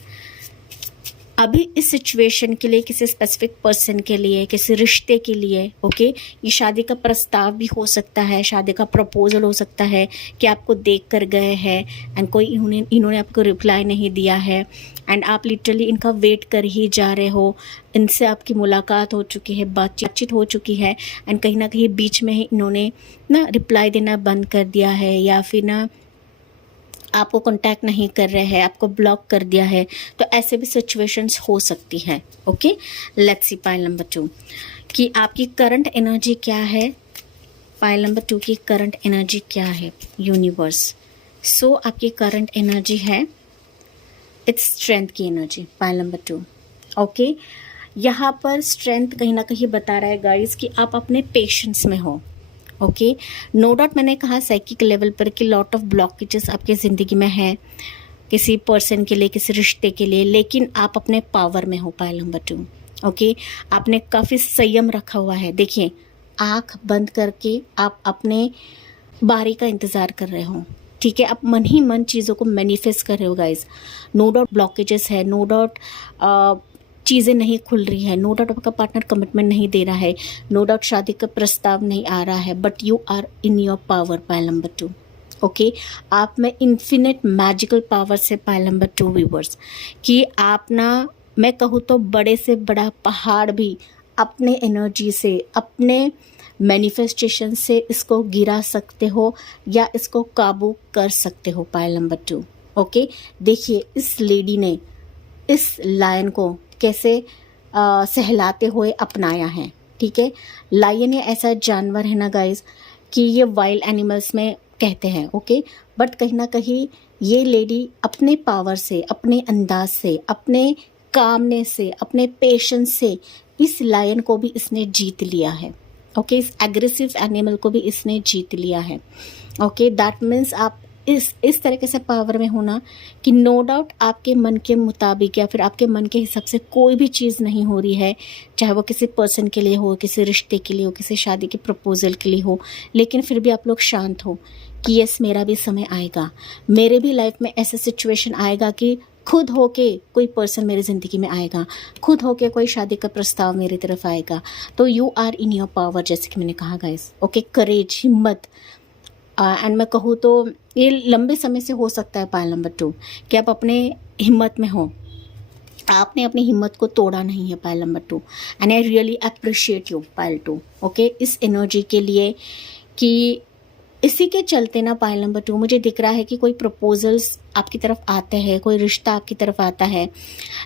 अभी इस सिचुएशन के लिए, किसी स्पेसिफिक पर्सन के लिए, किसी रिश्ते के लिए। ओके, ये शादी का प्रस्ताव भी हो सकता है, शादी का प्रपोजल हो सकता है कि आपको देख कर गए हैं एंड कोई इन्होंने आपको रिप्लाई नहीं दिया है, एंड आप लिटरली इनका वेट कर ही जा रहे हो। इनसे आपकी मुलाकात हो चुकी है, बातचीत हो चुकी है, एंड कहीं ना कहीं बीच में ही इन्होंने ना रिप्लाई देना बंद कर दिया है, या फिर ना आपको कांटेक्ट नहीं कर रहे हैं, आपको ब्लॉक कर दिया है। तो ऐसे भी सिचुएशंस हो सकती है। Okay, let's see pile number 2 कि आपकी करंट एनर्जी क्या है। पाइल नंबर 2 की करंट एनर्जी क्या है यूनिवर्स। सो आपकी करंट एनर्जी है इट्स स्ट्रेंथ की एनर्जी, पाइल नंबर 2। ओके, यहाँ पर स्ट्रेंथ कहीं ना कहीं बता रहा है गाइस कि आप अपने पेशेंस में हो। ओके, नो डाउट मैंने कहा साइकिक लेवल पर कि लॉट ऑफ ब्लॉकेजेस आपके ज़िंदगी में है, किसी पर्सन के लिए, किसी रिश्ते के लिए, लेकिन आप अपने पावर में हो पाइल नंबर 2। ओके, आपने काफ़ी संयम रखा हुआ है। देखिए, आँख बंद करके आप अपने बारी का इंतज़ार कर रहे हो। ठीक है, आप मन ही मन चीज़ों को मैनिफेस्ट कर रहे हो गाइज। नो डाउट ब्लॉकेजेस है, नो डाउट चीज़ें नहीं खुल रही है, नो डाउट आपका पार्टनर कमिटमेंट नहीं दे रहा है, नो डाउट शादी का प्रस्ताव नहीं आ रहा है, but you are in your power pile number 2। Okay, आप में इन्फिनिट मैजिकल पावर से पाइल नंबर 2 व्यूवर्स, कि आप ना, मैं कहूँ तो बड़े से बड़ा पहाड़ भी अपने एनर्जी से, अपने मैनिफेस्टेशन से इसको गिरा सकते हो या इसको काबू कर सकते हो पाइल नंबर 2। ओके, देखिए इस लेडी ने इस लायन को कैसे सहलाते हुए अपनाया है। ठीक है, लायन ऐसा जानवर है ना गाइस कि ये वाइल्ड एनिमल्स में कहते हैं। ओके, बट कहीं ना कहीं ये लेडी अपने पावर से, अपने अंदाज से, अपने कामनेस से, अपने पेशेंस से इस लायन को भी इसने जीत लिया है। ओके, इस एग्रेसिव एनिमल को भी इसने जीत लिया है। ओके, दैट मीन्स आप इस तरीके से पावर में होना कि नो डाउट आपके मन के मुताबिक या फिर आपके मन के हिसाब से कोई भी चीज़ नहीं हो रही है, चाहे वो किसी पर्सन के लिए हो, किसी रिश्ते के लिए हो, किसी शादी के प्रपोजल के लिए हो, लेकिन फिर भी आप लोग शांत हो कि यस मेरा भी समय आएगा, मेरे भी लाइफ में ऐसा सिचुएशन आएगा कि खुद होके कोई पर्सन मेरी ज़िंदगी में आएगा, खुद होके कोई शादी का प्रस्ताव मेरी तरफ आएगा। तो you are in your power, जैसे कि मैंने कहा गाइस। ओके, करेज, हिम्मत। एंड मैं कहूँ तो ये लंबे समय से हो सकता है पायल नंबर 2 कि आप अपने हिम्मत में हो, आपने अपनी हिम्मत को तोड़ा नहीं है पायल number 2। And I really appreciate you Payal 2, okay, इस एनर्जी के लिए कि इसी के चलते ना पायल नंबर 2 मुझे दिख रहा है कि कोई प्रपोजल्स आपकी तरफ आते हैं, कोई रिश्ता आपकी तरफ आता है,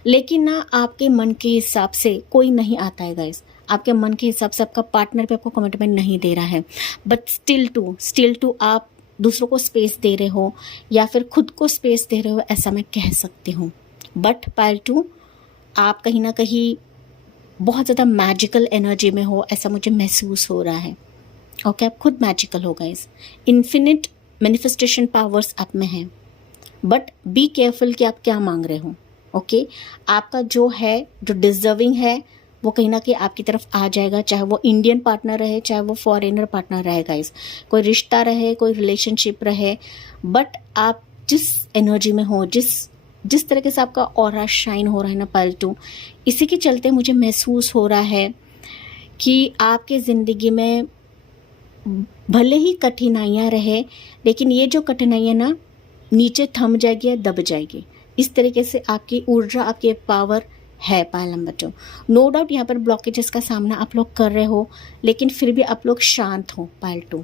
लेकिन ना आपके मन के हिसाब से कोई नहीं आता है गाइस। आपके मन के हिसाब से आपका पार्टनर पे आपको कमिटमेंट नहीं दे रहा है, बट स्टिल टू आप दूसरों को स्पेस दे रहे हो या फिर खुद को स्पेस दे रहे हो, ऐसा मैं कह सकती हूँ। बट पायल 2 आप कहीं ना कहीं बहुत ज़्यादा मैजिकल एनर्जी में हो, ऐसा मुझे महसूस हो रहा है। ओके, आप खुद मैजिकल हो गाइस, इन्फिनिट मैनिफेस्टेशन पावर्स आप में हैं, बट बी केयरफुल कि आप क्या मांग रहे हो। ओके, आपका जो है, जो डिजर्विंग है, वो कहीं ना कहीं आपकी तरफ आ जाएगा, चाहे वो इंडियन पार्टनर रहे, चाहे वो फॉरेनर पार्टनर रहे गाइस, कोई रिश्ता रहे, कोई रिलेशनशिप रहे, बट आप जिस एनर्जी में हो, जिस तरीके से आपका ऑरा शाइन हो रहा है ना पायल 2, इसी के चलते मुझे महसूस हो रहा है कि आपके ज़िंदगी में भले ही कठिनाइयाँ रहे, लेकिन ये जो कठिनाइयाँ ना नीचे थम जाएगी या दब जाएगी, इस तरीके से आपकी ऊर्जा, आपकी पावर है पायल नंबर 2। नो डाउट यहाँ पर ब्लॉकेजेस का सामना आप लोग कर रहे हो, लेकिन फिर भी आप लोग शांत हो पायल 2,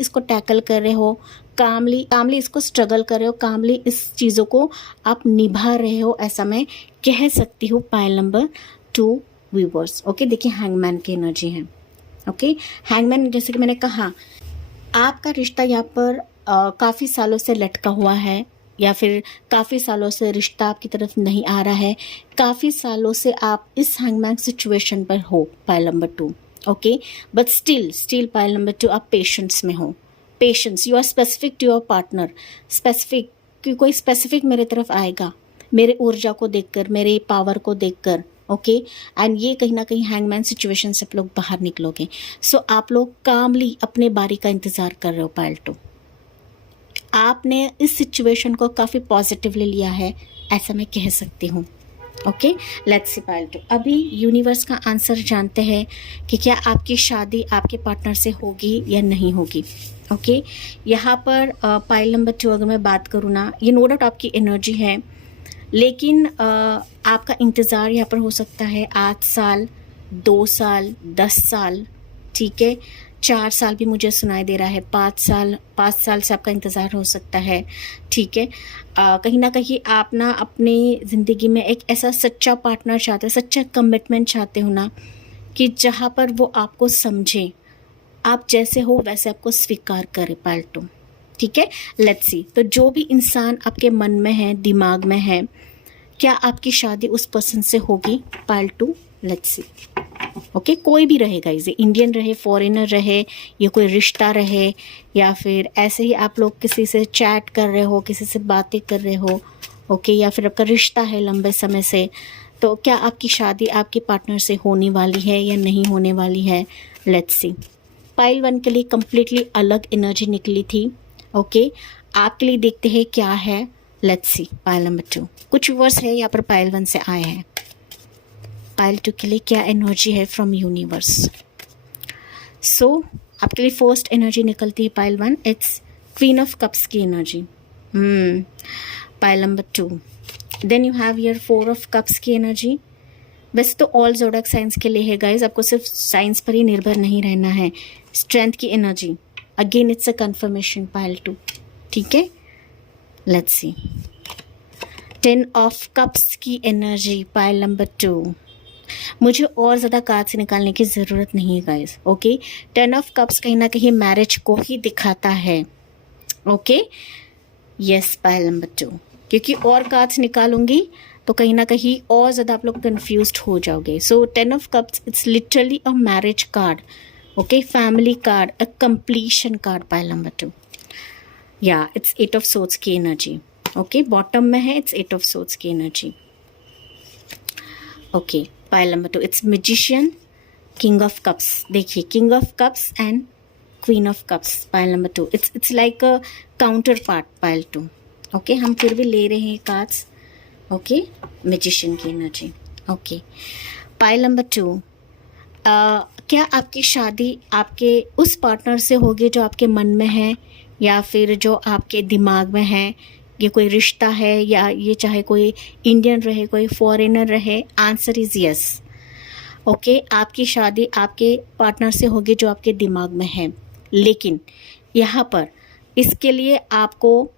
इसको टैकल कर रहे हो, कामली इसको स्ट्रगल कर रहे हो, कामली इस चीज़ों को आप निभा रहे हो, ऐसा मैं कह सकती हूँ पायल नंबर 2 व्यूवर्स। ओके, देखिए हैंगमैन की एनर्जी है। ओके, हैंगमैन, जैसे कि मैंने कहा, आपका रिश्ता यहाँ पर काफ़ी सालों से लटका हुआ है, या फिर काफ़ी सालों से रिश्ता आपकी तरफ नहीं आ रहा है, काफ़ी सालों से आप इस हैंगमैन सिचुएशन पर हो pile number 2। Okay, but still pile number 2 आप पेशेंस में हो, patience, you are specific to your partner, specific कि कोई स्पेसिफिक मेरे तरफ आएगा, मेरे ऊर्जा को देखकर, मेरे पावर को देखकर। ओके, एंड ये कहीं ना कहीं हैंगमैन सिचुएशन से आप लोग बाहर निकलोगे। सो आप लोग कामली अपने बारी का इंतज़ार कर रहे हो पायल 2। आपने इस सिचुएशन को काफ़ी पॉजिटिवली लिया है, ऐसा मैं कह सकती हूँ। ओके, लेट्स सी पायल 2। अभी यूनिवर्स का आंसर जानते हैं कि क्या आपकी शादी आपके पार्टनर से होगी या नहीं होगी। ओके, यहाँ पर पायल नंबर 2 अगर मैं बात करूँ ना, ये नो डाउट आपकी एनर्जी है, लेकिन आपका इंतज़ार यहाँ पर हो सकता है 8 साल, 2 साल, 10 साल, ठीक है, 4 साल भी मुझे सुनाई दे रहा है, 5 साल से आपका इंतज़ार हो सकता है, ठीक है। कहीं ना कहीं आप ना अपनी ज़िंदगी में एक ऐसा सच्चा पार्टनर चाहते हो, सच्चा कमिटमेंट चाहते हो ना, कि जहाँ पर वो आपको समझे, आप जैसे हो वैसे आपको स्वीकार करे पायल 2, ठीक है। लेट्स सी, तो जो भी इंसान आपके मन में है, दिमाग में है, क्या आपकी शादी उस पर्सन से होगी पायल 2? Let's see. ओके, कोई भी रहेगा, इसे इंडियन रहे, फॉरेनर रहे, या कोई रिश्ता रहे, या फिर ऐसे ही आप लोग किसी से चैट कर रहे हो, किसी से बातें कर रहे हो, ओके, या फिर आपका रिश्ता है लंबे समय से, तो क्या आपकी शादी आपके पार्टनर से होने वाली है या नहीं होने वाली है। लेट्स सी। पायल 1 के लिए कम्प्लीटली अलग एनर्जी निकली थी। ओके, आपके लिए देखते हैं क्या है। Let's C Payal number 2। कुछ वर्ड्स है यहाँ पर पायल 1 से आए हैं। पायल 2 के लिए क्या एनर्जी है फ्रॉम यूनिवर्स। सो आपके लिए फर्स्ट एनर्जी निकलती है pile 1, it's queen of cups की energy. Pile number 2। Then you have your 4 of cups की एनर्जी। वैसे तो ऑल ज़ोडिएक साइंस के लिए है गाइज, आपको सिर्फ साइंस पर ही निर्भर नहीं रहना है। स्ट्रेंथ की energy, again it's a confirmation pile 2, ठीक है। लेट्स सी 10 ऑफ कप्स की एनर्जी पायल नंबर 2। मुझे और ज़्यादा कार्ड्स निकालने की ज़रूरत नहीं है गाइज। ओके, 10 ऑफ कप्स कहीं ना कहीं मैरिज को ही दिखाता है। ओके, यस पायल नंबर 2, क्योंकि और कार्ड्स निकालूंगी तो कहीं ना कहीं और ज़्यादा आप लोग कन्फ्यूज्ड हो जाओगे। So 10 of cups it's literally a marriage card, okay, family card, a completion card pile number 2। या इट्स 8 ऑफ सोर्ड्स की एनर्जी। ओके, बॉटम में है, इट्स 8 ऑफ सोर्ड्स की energy. Okay, pile number 2 it's magician, king of cups. देखिए, king of cups and queen of cups pile number 2, it's like a counter part pile 2। Okay, हम फिर भी ले रहे हैं कार्ड्स। ओके, मैजिशियन की energy. Okay, pile number 2, क्या आपकी शादी आपके उस पार्टनर से होगी जो आपके मन में है या फिर जो आपके दिमाग में है? ये कोई रिश्ता है या ये चाहे कोई इंडियन रहे कोई फॉरेनर रहे? Answer is yes. ओके, आपकी शादी आपके पार्टनर से होगी जो आपके दिमाग में है, लेकिन यहाँ पर इसके लिए आपको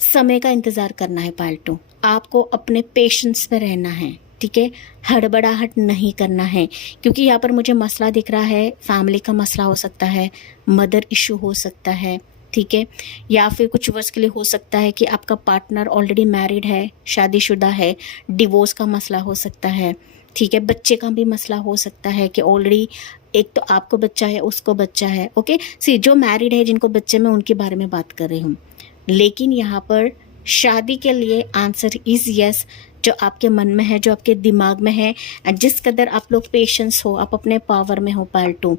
समय का इंतज़ार करना है पाइल 2। आपको अपने पेशेंस पे रहना है, ठीक है? हड़बड़ाहट नहीं करना है, क्योंकि यहाँ पर मुझे मसला दिख रहा है, फैमिली का मसला हो सकता है, मदर इशू हो सकता है, ठीक है? या फिर कुछ वर्ष के लिए हो सकता है कि आपका पार्टनर ऑलरेडी मैरिड है, शादीशुदा है, डिवोर्स का मसला हो सकता है, ठीक है? बच्चे का भी मसला हो सकता है कि ऑलरेडी एक तो आपको बच्चा है, उसको बच्चा है। ओके, सी जो मैरिड है जिनको बच्चे में उनके बारे में बात कर रही हूँ, लेकिन यहाँ पर शादी के लिए आंसर इज़ यस। जो आपके मन में है, जो आपके दिमाग में है, एंड जिस कदर आप लोग पेशेंस हो, आप अपने पावर में हो पाइल 2,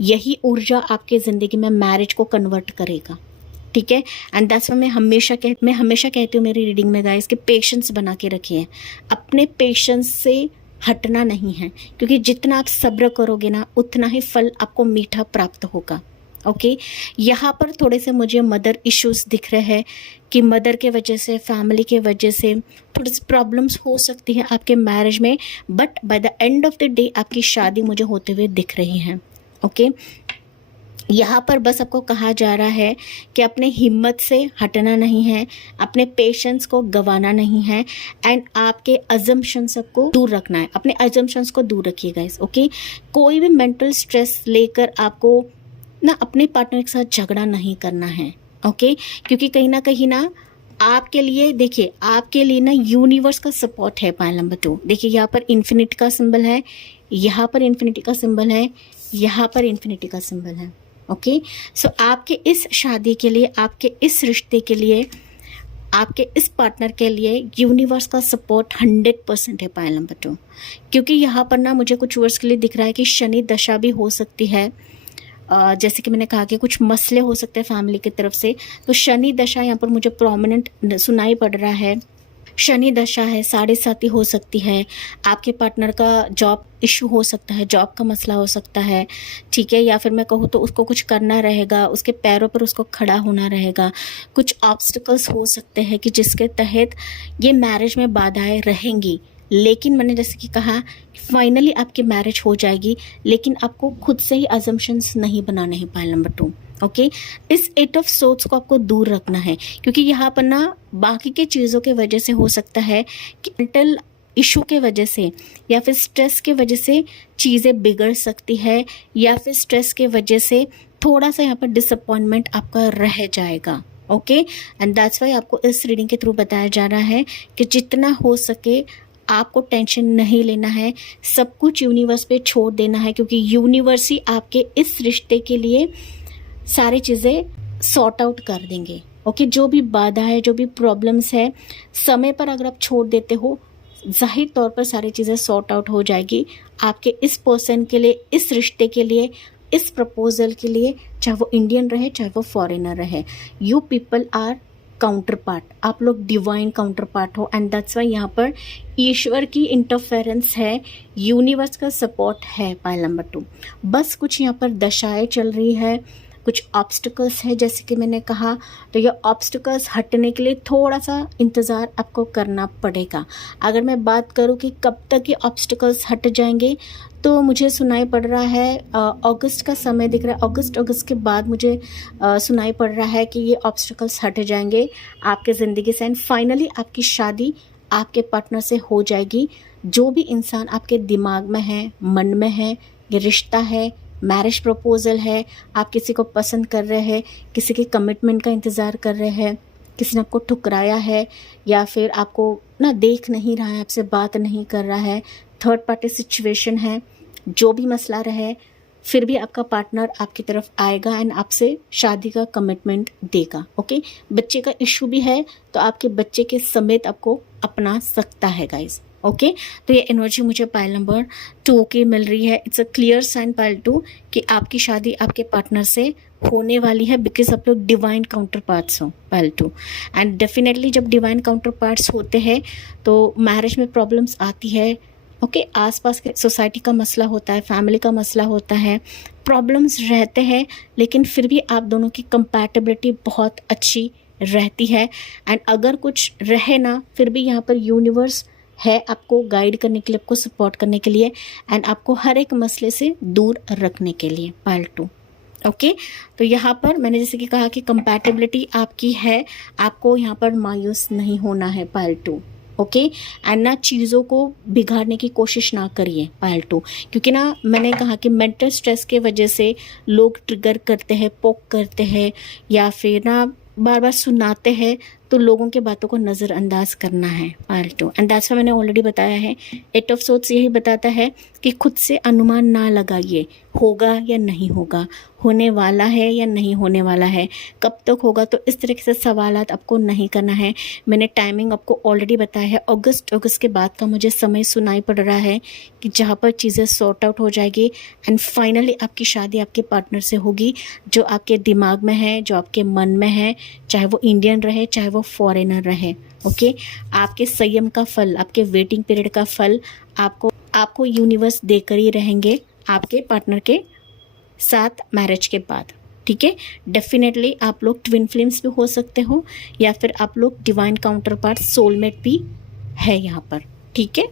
यही ऊर्जा आपके ज़िंदगी में मैरिज को कन्वर्ट करेगा, ठीक है? एंड दैट्स व्हाई मैं हमेशा कहती हूँ मेरी रीडिंग में गाइस कि पेशेंस बना के रखिए। अपने पेशेंस से हटना नहीं है, क्योंकि जितना आप सब्र करोगे ना, उतना ही फल आपको मीठा प्राप्त होगा। ओके, यहाँ पर थोड़े से मुझे मदर इश्यूज दिख रहे हैं कि मदर के वजह से, फैमिली के वजह से थोड़ी सी प्रॉब्लम्स हो सकती है आपके मैरिज में, but by the end of the day आपकी शादी मुझे होते हुए दिख रही है। ओके, यहाँ पर बस आपको कहा जा रहा है कि अपने हिम्मत से हटना नहीं है, अपने पेशेंस को गंवाना नहीं है, एंड आपके अजम्पशंस को दूर रखना है। अपने अजम्पशंस को दूर रखिए गाइस। ओके, कोई भी मेंटल स्ट्रेस लेकर आपको ना अपने पार्टनर के साथ झगड़ा नहीं करना है। ओके, क्योंकि कहीं ना आपके लिए, देखिए आपके लिए ना यूनिवर्स का सपोर्ट है। पाइल नंबर 2, देखिए यहाँ पर इन्फिनिटी का सिंबल है, यहाँ पर इन्फिनिटी का सिंबल है, यहाँ पर इन्फिनिटी का सिंबल है। ओके, सो आपके इस शादी के लिए, आपके इस रिश्ते के लिए, आपके इस पार्टनर के लिए यूनिवर्स का सपोर्ट 100% है पाइल नंबर 2। क्योंकि यहाँ पर ना मुझे कुछ वर्ष के लिए दिख रहा है कि शनि दशा भी हो सकती है। जैसे कि मैंने कहा कि कुछ मसले हो सकते हैं फैमिली की तरफ से, तो शनि दशा यहाँ पर मुझे प्रोमिनेंट सुनाई पड़ रहा है। शनि दशा है, 7.5 हो सकती है, आपके पार्टनर का जॉब इशू हो सकता है, जॉब का मसला हो सकता है, ठीक है? या फिर मैं कहूँ तो उसको कुछ करना रहेगा, उसके पैरों पर उसको खड़ा होना रहेगा। कुछ ऑब्स्टिकल्स हो सकते हैं कि जिसके तहत ये मैरिज में बाधाएं रहेंगी, लेकिन मैंने जैसे कि कहा फाइनली आपकी मैरिज हो जाएगी, लेकिन आपको खुद से ही अजम्पशंस नहीं बनाने हैं पाइल नंबर 2। ओके, इस 8 ऑफ सोर्ट्स को आपको दूर रखना है, क्योंकि यहाँ पर ना बाकी के चीज़ों के वजह से हो सकता है कि मेंटल इशू के वजह से या फिर स्ट्रेस के वजह से चीज़ें बिगड़ सकती है, या फिर स्ट्रेस के वजह से थोड़ा सा यहाँ पर डिसअपॉइंटमेंट आपका रह जाएगा। ओके, एंड दैट्स वाई आपको इस रीडिंग के थ्रू बताया जा रहा है कि जितना हो सके आपको टेंशन नहीं लेना है, सब कुछ यूनिवर्स पे छोड़ देना है, क्योंकि यूनिवर्स ही आपके इस रिश्ते के लिए सारी चीज़ें सॉर्ट आउट कर देंगे। ओके, जो भी बाधा है, जो भी प्रॉब्लम्स है, समय पर अगर आप छोड़ देते हो, जाहिर तौर पर सारी चीज़ें सॉर्ट आउट हो जाएगी आपके इस पर्सन के लिए, इस रिश्ते के लिए, इस प्रपोजल के लिए, चाहे वो इंडियन रहे चाहे वो फॉरेनर रहे। You people are counter part, आप लोग डिवाइन काउंटर पार्ट हो, एंड दैट्स वाई यहाँ पर ईश्वर की इंटरफेरेंस है, यूनिवर्स का सपोर्ट है पाइल नंबर 2। बस कुछ यहाँ पर दशाएं चल रही है, कुछ ऑब्स्टिकल्स है जैसे कि मैंने कहा, तो ये ऑब्स्टिकल्स हटने के लिए थोड़ा सा इंतज़ार आपको करना पड़ेगा। अगर मैं बात करूँ कि कब तक ये ऑब्स्टिकल्स हट जाएंगे, तो मुझे सुनाई पड़ रहा है अगस्त का समय दिख रहा है, अगस्त के बाद मुझे सुनाई पड़ रहा है कि ये ऑब्स्टिकल्स हट जाएंगे आपके ज़िंदगी से, एंड फाइनली आपकी शादी आपके पार्टनर से हो जाएगी। जो भी इंसान आपके दिमाग में है, मन में है, ये रिश्ता है, मैरिज प्रपोजल है, आप किसी को पसंद कर रहे हैं, किसी के कमिटमेंट का इंतज़ार कर रहे हैं, किसी ने आपको ठुकराया है, या फिर आपको ना देख नहीं रहा है, आपसे बात नहीं कर रहा है, थर्ड पार्टी सिचुएशन है, जो भी मसला रहे, फिर भी आपका पार्टनर आपकी तरफ आएगा एंड आपसे शादी का कमिटमेंट देगा। ओके, बच्चे का इशू भी है तो आपके बच्चे के समेत आपको अपना सकता है गाइस। ओके तो ये एनर्जी मुझे पाइल नंबर 2 की मिल रही है। It's a clear sign pile 2 कि आपकी शादी आपके पार्टनर से होने वाली है, बिकॉज आप लोग डिवाइन काउंटर पार्ट्स हो पाइल 2। एंड डेफिनेटली जब डिवाइन काउंटर पार्ट्स होते हैं तो मैरिज में प्रॉब्लम्स आती है। ओके आसपास के सोसाइटी का मसला होता है, फैमिली का मसला होता है, प्रॉब्लम्स रहते हैं, लेकिन फिर भी आप दोनों की कंपैटिबिलिटी बहुत अच्छी रहती है। एंड अगर कुछ रहे ना, फिर भी यहाँ पर यूनिवर्स है आपको गाइड करने के लिए, आपको सपोर्ट करने के लिए, एंड आपको हर एक मसले से दूर रखने के लिए पाइल 2। ओके तो यहाँ पर मैंने जैसे कि कहा कि कंपैटिबिलिटी आपकी है, आपको यहाँ पर मायूस नहीं होना है पाइल 2। ओके एंड ना चीज़ों को बिगाड़ने की कोशिश ना करिए पाइल 2, क्योंकि ना मैंने कहा कि मेंटल स्ट्रेस के वजह से लोग ट्रिगर करते हैं, पोक करते हैं, या फिर ना बार बार सुनाते हैं, तो लोगों के बातों को नज़रअंदाज करना है पाइल 2। एंड दैट्स व्हाई मैंने ऑलरेडी बताया है, 8 ऑफ सोर्ड्स यही बताता है कि खुद से अनुमान ना लगाइए, होगा या नहीं होगा, होने वाला है या नहीं होने वाला है, कब तक होगा। तो इस तरीके से सवालात आपको नहीं करना है। मैंने टाइमिंग आपको ऑलरेडी बताया है, अगस्त के बाद का मुझे समय सुनाई पड़ रहा है कि जहाँ पर चीज़ें सॉर्ट आउट हो जाएगी एंड फाइनली आपकी शादी आपके पार्टनर से होगी, जो आपके दिमाग में है, जो आपके मन में है, चाहे वो इंडियन रहे चाहे वो फॉरेनर रहे। ओके आपके संयम का फल, आपके वेटिंग पीरियड का फल आपको यूनिवर्स देकर ही रहेंगे आपके पार्टनर के साथ मैरिज के बाद। ठीक है डेफिनेटली आप लोग ट्विन फ्लेम्स भी हो सकते हो, या फिर आप लोग डिवाइन काउंटर पार्ट सोलमेट भी है यहाँ पर। ठीक है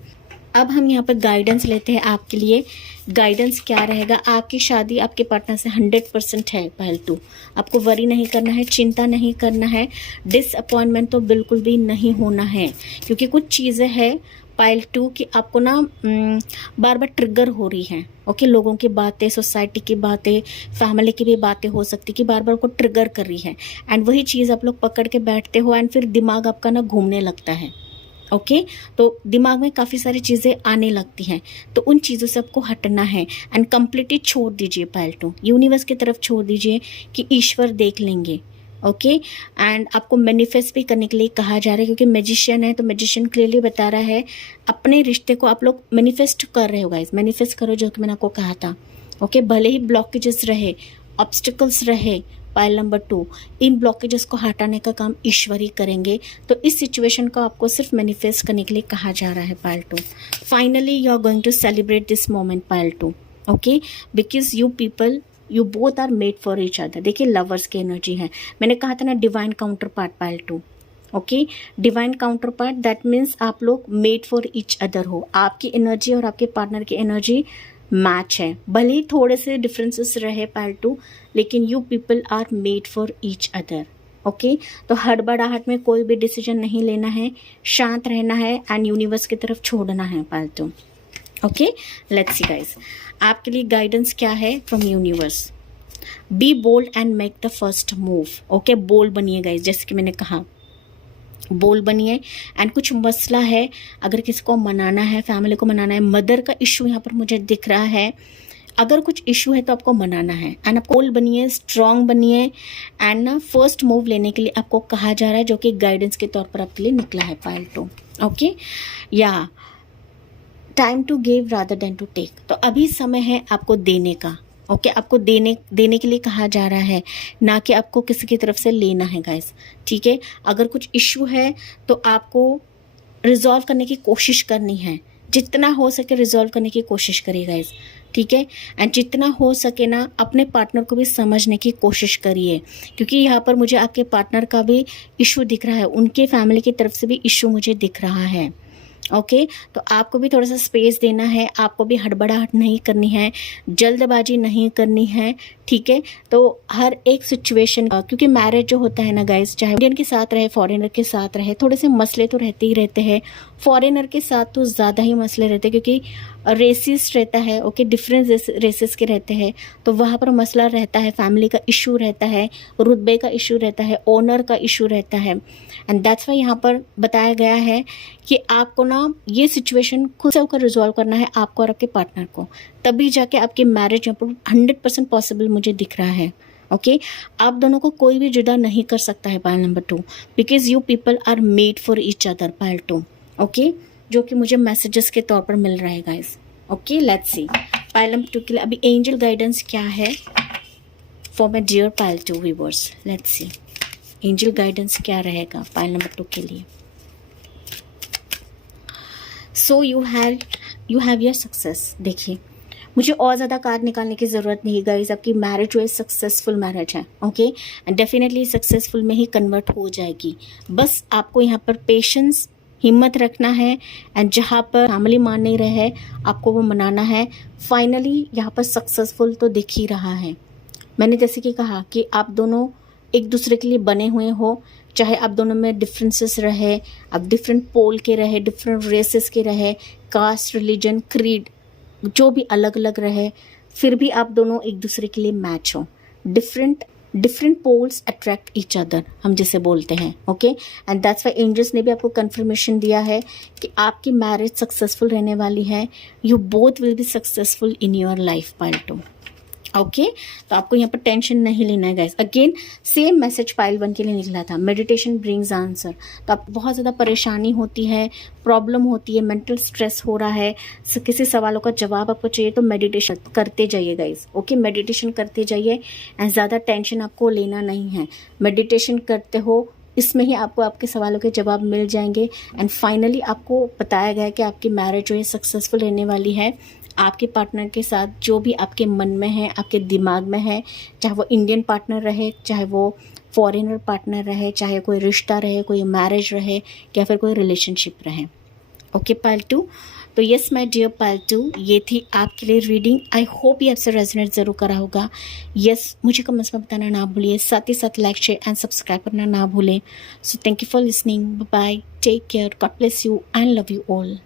अब हम यहाँ पर गाइडेंस लेते हैं आपके लिए। गाइडेंस क्या रहेगा, आपकी शादी आपके पार्टनर से 100% है पाइल 2। आपको वरी नहीं करना है, चिंता नहीं करना है, डिसअपॉइंटमेंट तो बिल्कुल भी नहीं होना है, क्योंकि कुछ चीज़ें हैं पाइल 2 कि आपको ना बार बार ट्रिगर हो रही हैं। ओके लोगों की बातें, सोसाइटी की बातें, फैमिली की भी बातें हो सकती कि बार बार को ट्रिगर कर रही है, एंड वही चीज़ आप लोग पकड़ के बैठते हो, एंड फिर दिमाग आपका ना घूमने लगता है। ओके तो दिमाग में काफ़ी सारी चीज़ें आने लगती हैं, तो उन चीज़ों से आपको हटना है एंड कम्प्लीटली छोड़ दीजिए पाइल 2, यूनिवर्स की तरफ छोड़ दीजिए कि ईश्वर देख लेंगे। ओके एंड आपको मैनिफेस्ट भी करने के लिए कहा जा रहा है, क्योंकि मैजिशियन है तो मैजिशियन क्लियरली बता रहा है अपने रिश्ते को आप लोग मैनिफेस्ट कर रहे हो गाइस, मैनिफेस्ट करो जो कि मैंने आपको कहा था। ओके भले ही ब्लॉकेजेस रहे, ऑब्स्टिकल्स रहे पाइल नंबर 2, इन ब्लॉकेजेस को हटाने का काम ईश्वर ही करेंगे। तो इस सिचुएशन को आपको सिर्फ मैनिफेस्ट करने के लिए कहा जा रहा है pile 2। Finally you are going to celebrate this moment pile 2। Okay because you people you both are made for each other. देखिए लवर्स की एनर्जी है, मैंने कहा था ना divine counter part pile 2। Okay divine counter part that means आप लोग made for each other हो, आपकी एनर्जी और आपके पार्टनर की एनर्जी मैच है, भले ही थोड़े से डिफरेंसेस रहे पाइल 2, लेकिन you people are made for each other. Okay तो हड़बड़ाहट में कोई भी डिसीजन नहीं लेना है, शांत रहना है एंड यूनिवर्स की तरफ छोड़ना है pile 2। Okay let's see guys आपके लिए गाइडेंस क्या है from universe. Be bold and make the first move. Okay bold बनिए गाइस, जैसे कि मैंने कहा बोल बनिए। एंड कुछ मसला है, अगर किसी को मनाना है, फैमिली को मनाना है, मदर का इशू यहाँ पर मुझे दिख रहा है, अगर कुछ इशू है तो आपको मनाना है एंड आप बोल बनिए, स्ट्रांग बनिए एंड ना फर्स्ट मूव लेने के लिए आपको कहा जा रहा है, जो कि गाइडेंस के तौर पर आपके लिए निकला है पाइल 2। ओके या time to give rather than to take. तो अभी समय है आपको देने का। ओके आपको देने के लिए कहा जा रहा है, ना कि आपको किसी की तरफ से लेना है गाइस। ठीक है अगर कुछ इश्यू है तो आपको रिजॉल्व करने की कोशिश करनी है, जितना हो सके रिजॉल्व करने की कोशिश करिए गाइस। ठीक है एंड जितना हो सके ना अपने पार्टनर को भी समझने की कोशिश करिए, क्योंकि यहाँ पर मुझे आपके पार्टनर का भी इशू दिख रहा है, उनके फैमिली की तरफ से भी इशू मुझे दिख रहा है। ओके तो आपको भी थोड़ा सा स्पेस देना है, आपको भी हड़बड़ाहट नहीं करनी है, जल्दबाजी नहीं करनी है। ठीक है तो हर एक सिचुएशन का, क्योंकि मैरिज जो होता है ना गाइस, चाहे इंडियन के साथ रहे फॉरेनर के साथ रहे, थोड़े से मसले तो रहते ही रहते हैं। फॉरेनर के साथ तो ज़्यादा ही मसले रहते हैं, क्योंकि रेसिस रहता है। ओके डिफरेंट रेसिस के रहते हैं, तो वहाँ पर मसला रहता है, फैमिली का इशू रहता है, रुतबे का इशू रहता है, ओनर का इशू रहता है। एंड दैट्स वाई यहाँ पर बताया गया है कि आपको ना ये सिचुएशन खुद से होकर रिजॉल्व करना है, आपको और आपके पार्टनर को, तभी जाके आपकी मैरिज यहाँ पर 100% पॉसिबल मुझे दिख रहा है। ओके आप दोनों को कोई भी जुदा नहीं कर सकता है pile number 2, because you people are made for each other pile 2। Okay जो कि मुझे मैसेजेस के तौर पर मिल रहा है guys. Okay, let's see pile number 2 के लिए अभी एंजल गाइडेंस क्या है for my dear pile 2 viewers. Let's see angel guidance क्या रहेगा पाइल नंबर 2 के लिए। So you have your success. देखिए, मुझे और ज़्यादा कार्ड निकालने की ज़रूरत नहीं गाइस, आपकी मैरिज जो है सक्सेसफुल मैरिज है। ओके, एंड डेफिनेटली सक्सेसफुल में ही कन्वर्ट हो जाएगी। बस आपको यहाँ पर पेशेंस, हिम्मत रखना है, एंड जहाँ पर फैमिली मान नहीं रहे है आपको वो मनाना है। फाइनली यहाँ पर सक्सेसफुल तो दिख ही रहा है। मैंने जैसे कि कहा कि आप दोनों एक दूसरे के लिए बने हुए हो, चाहे आप दोनों में डिफरेंसेस रहे, आप डिफरेंट पोल के रहे, डिफरेंट रेसेस के रहे, कास्ट, रिलीजन, क्रीड जो भी अलग अलग रहे, फिर भी आप दोनों एक दूसरे के लिए मैच हो। Different poles attract each other, हम जिसे बोलते हैं। Okay, and that's why angels ने भी आपको कंफर्मेशन दिया है कि आपकी मैरिज सक्सेसफुल रहने वाली है। You both will be successful in your life pile 2। Okay, तो आपको यहाँ पर टेंशन नहीं लेना है guys. Again same message pile 1 के लिए निकला था, मेडिटेशन ब्रिंग्स आंसर। तो आपको बहुत ज़्यादा परेशानी होती है, प्रॉब्लम होती है, मेंटल स्ट्रेस हो रहा है, किसी सवालों का जवाब आपको चाहिए, तो मेडिटेशन करते जाइए गाइस। ओके, मेडिटेशन करते जाइए एंड ज़्यादा टेंशन आपको लेना नहीं है। मेडिटेशन करते हो, इसमें ही आपको आपके सवालों के जवाब मिल जाएंगे, एंड फाइनली आपको बताया गया है कि आपकी मैरिज जो है सक्सेसफुल रहने वाली है। आपके पार्टनर के साथ जो भी आपके मन में है, आपके दिमाग में है, चाहे वो इंडियन पार्टनर रहे, चाहे वो फॉरेनर पार्टनर रहे, चाहे कोई रिश्ता रहे, कोई मैरिज रहे, या फिर कोई रिलेशनशिप रहे। ओके पाइल 2, तो यस माय डियर पाइल 2, ये थी आपके लिए रीडिंग। आई होप ये आपसे रेजोनेट ज़रूर करा होगा। यस, मुझे कमेंट्स में बताना ना भूलिए, साथ ही साथ लाइक, शेयर एंड सब्सक्राइब करना ना भूलें। So thank you for listening, bye bye, take care, God bless you and love you all.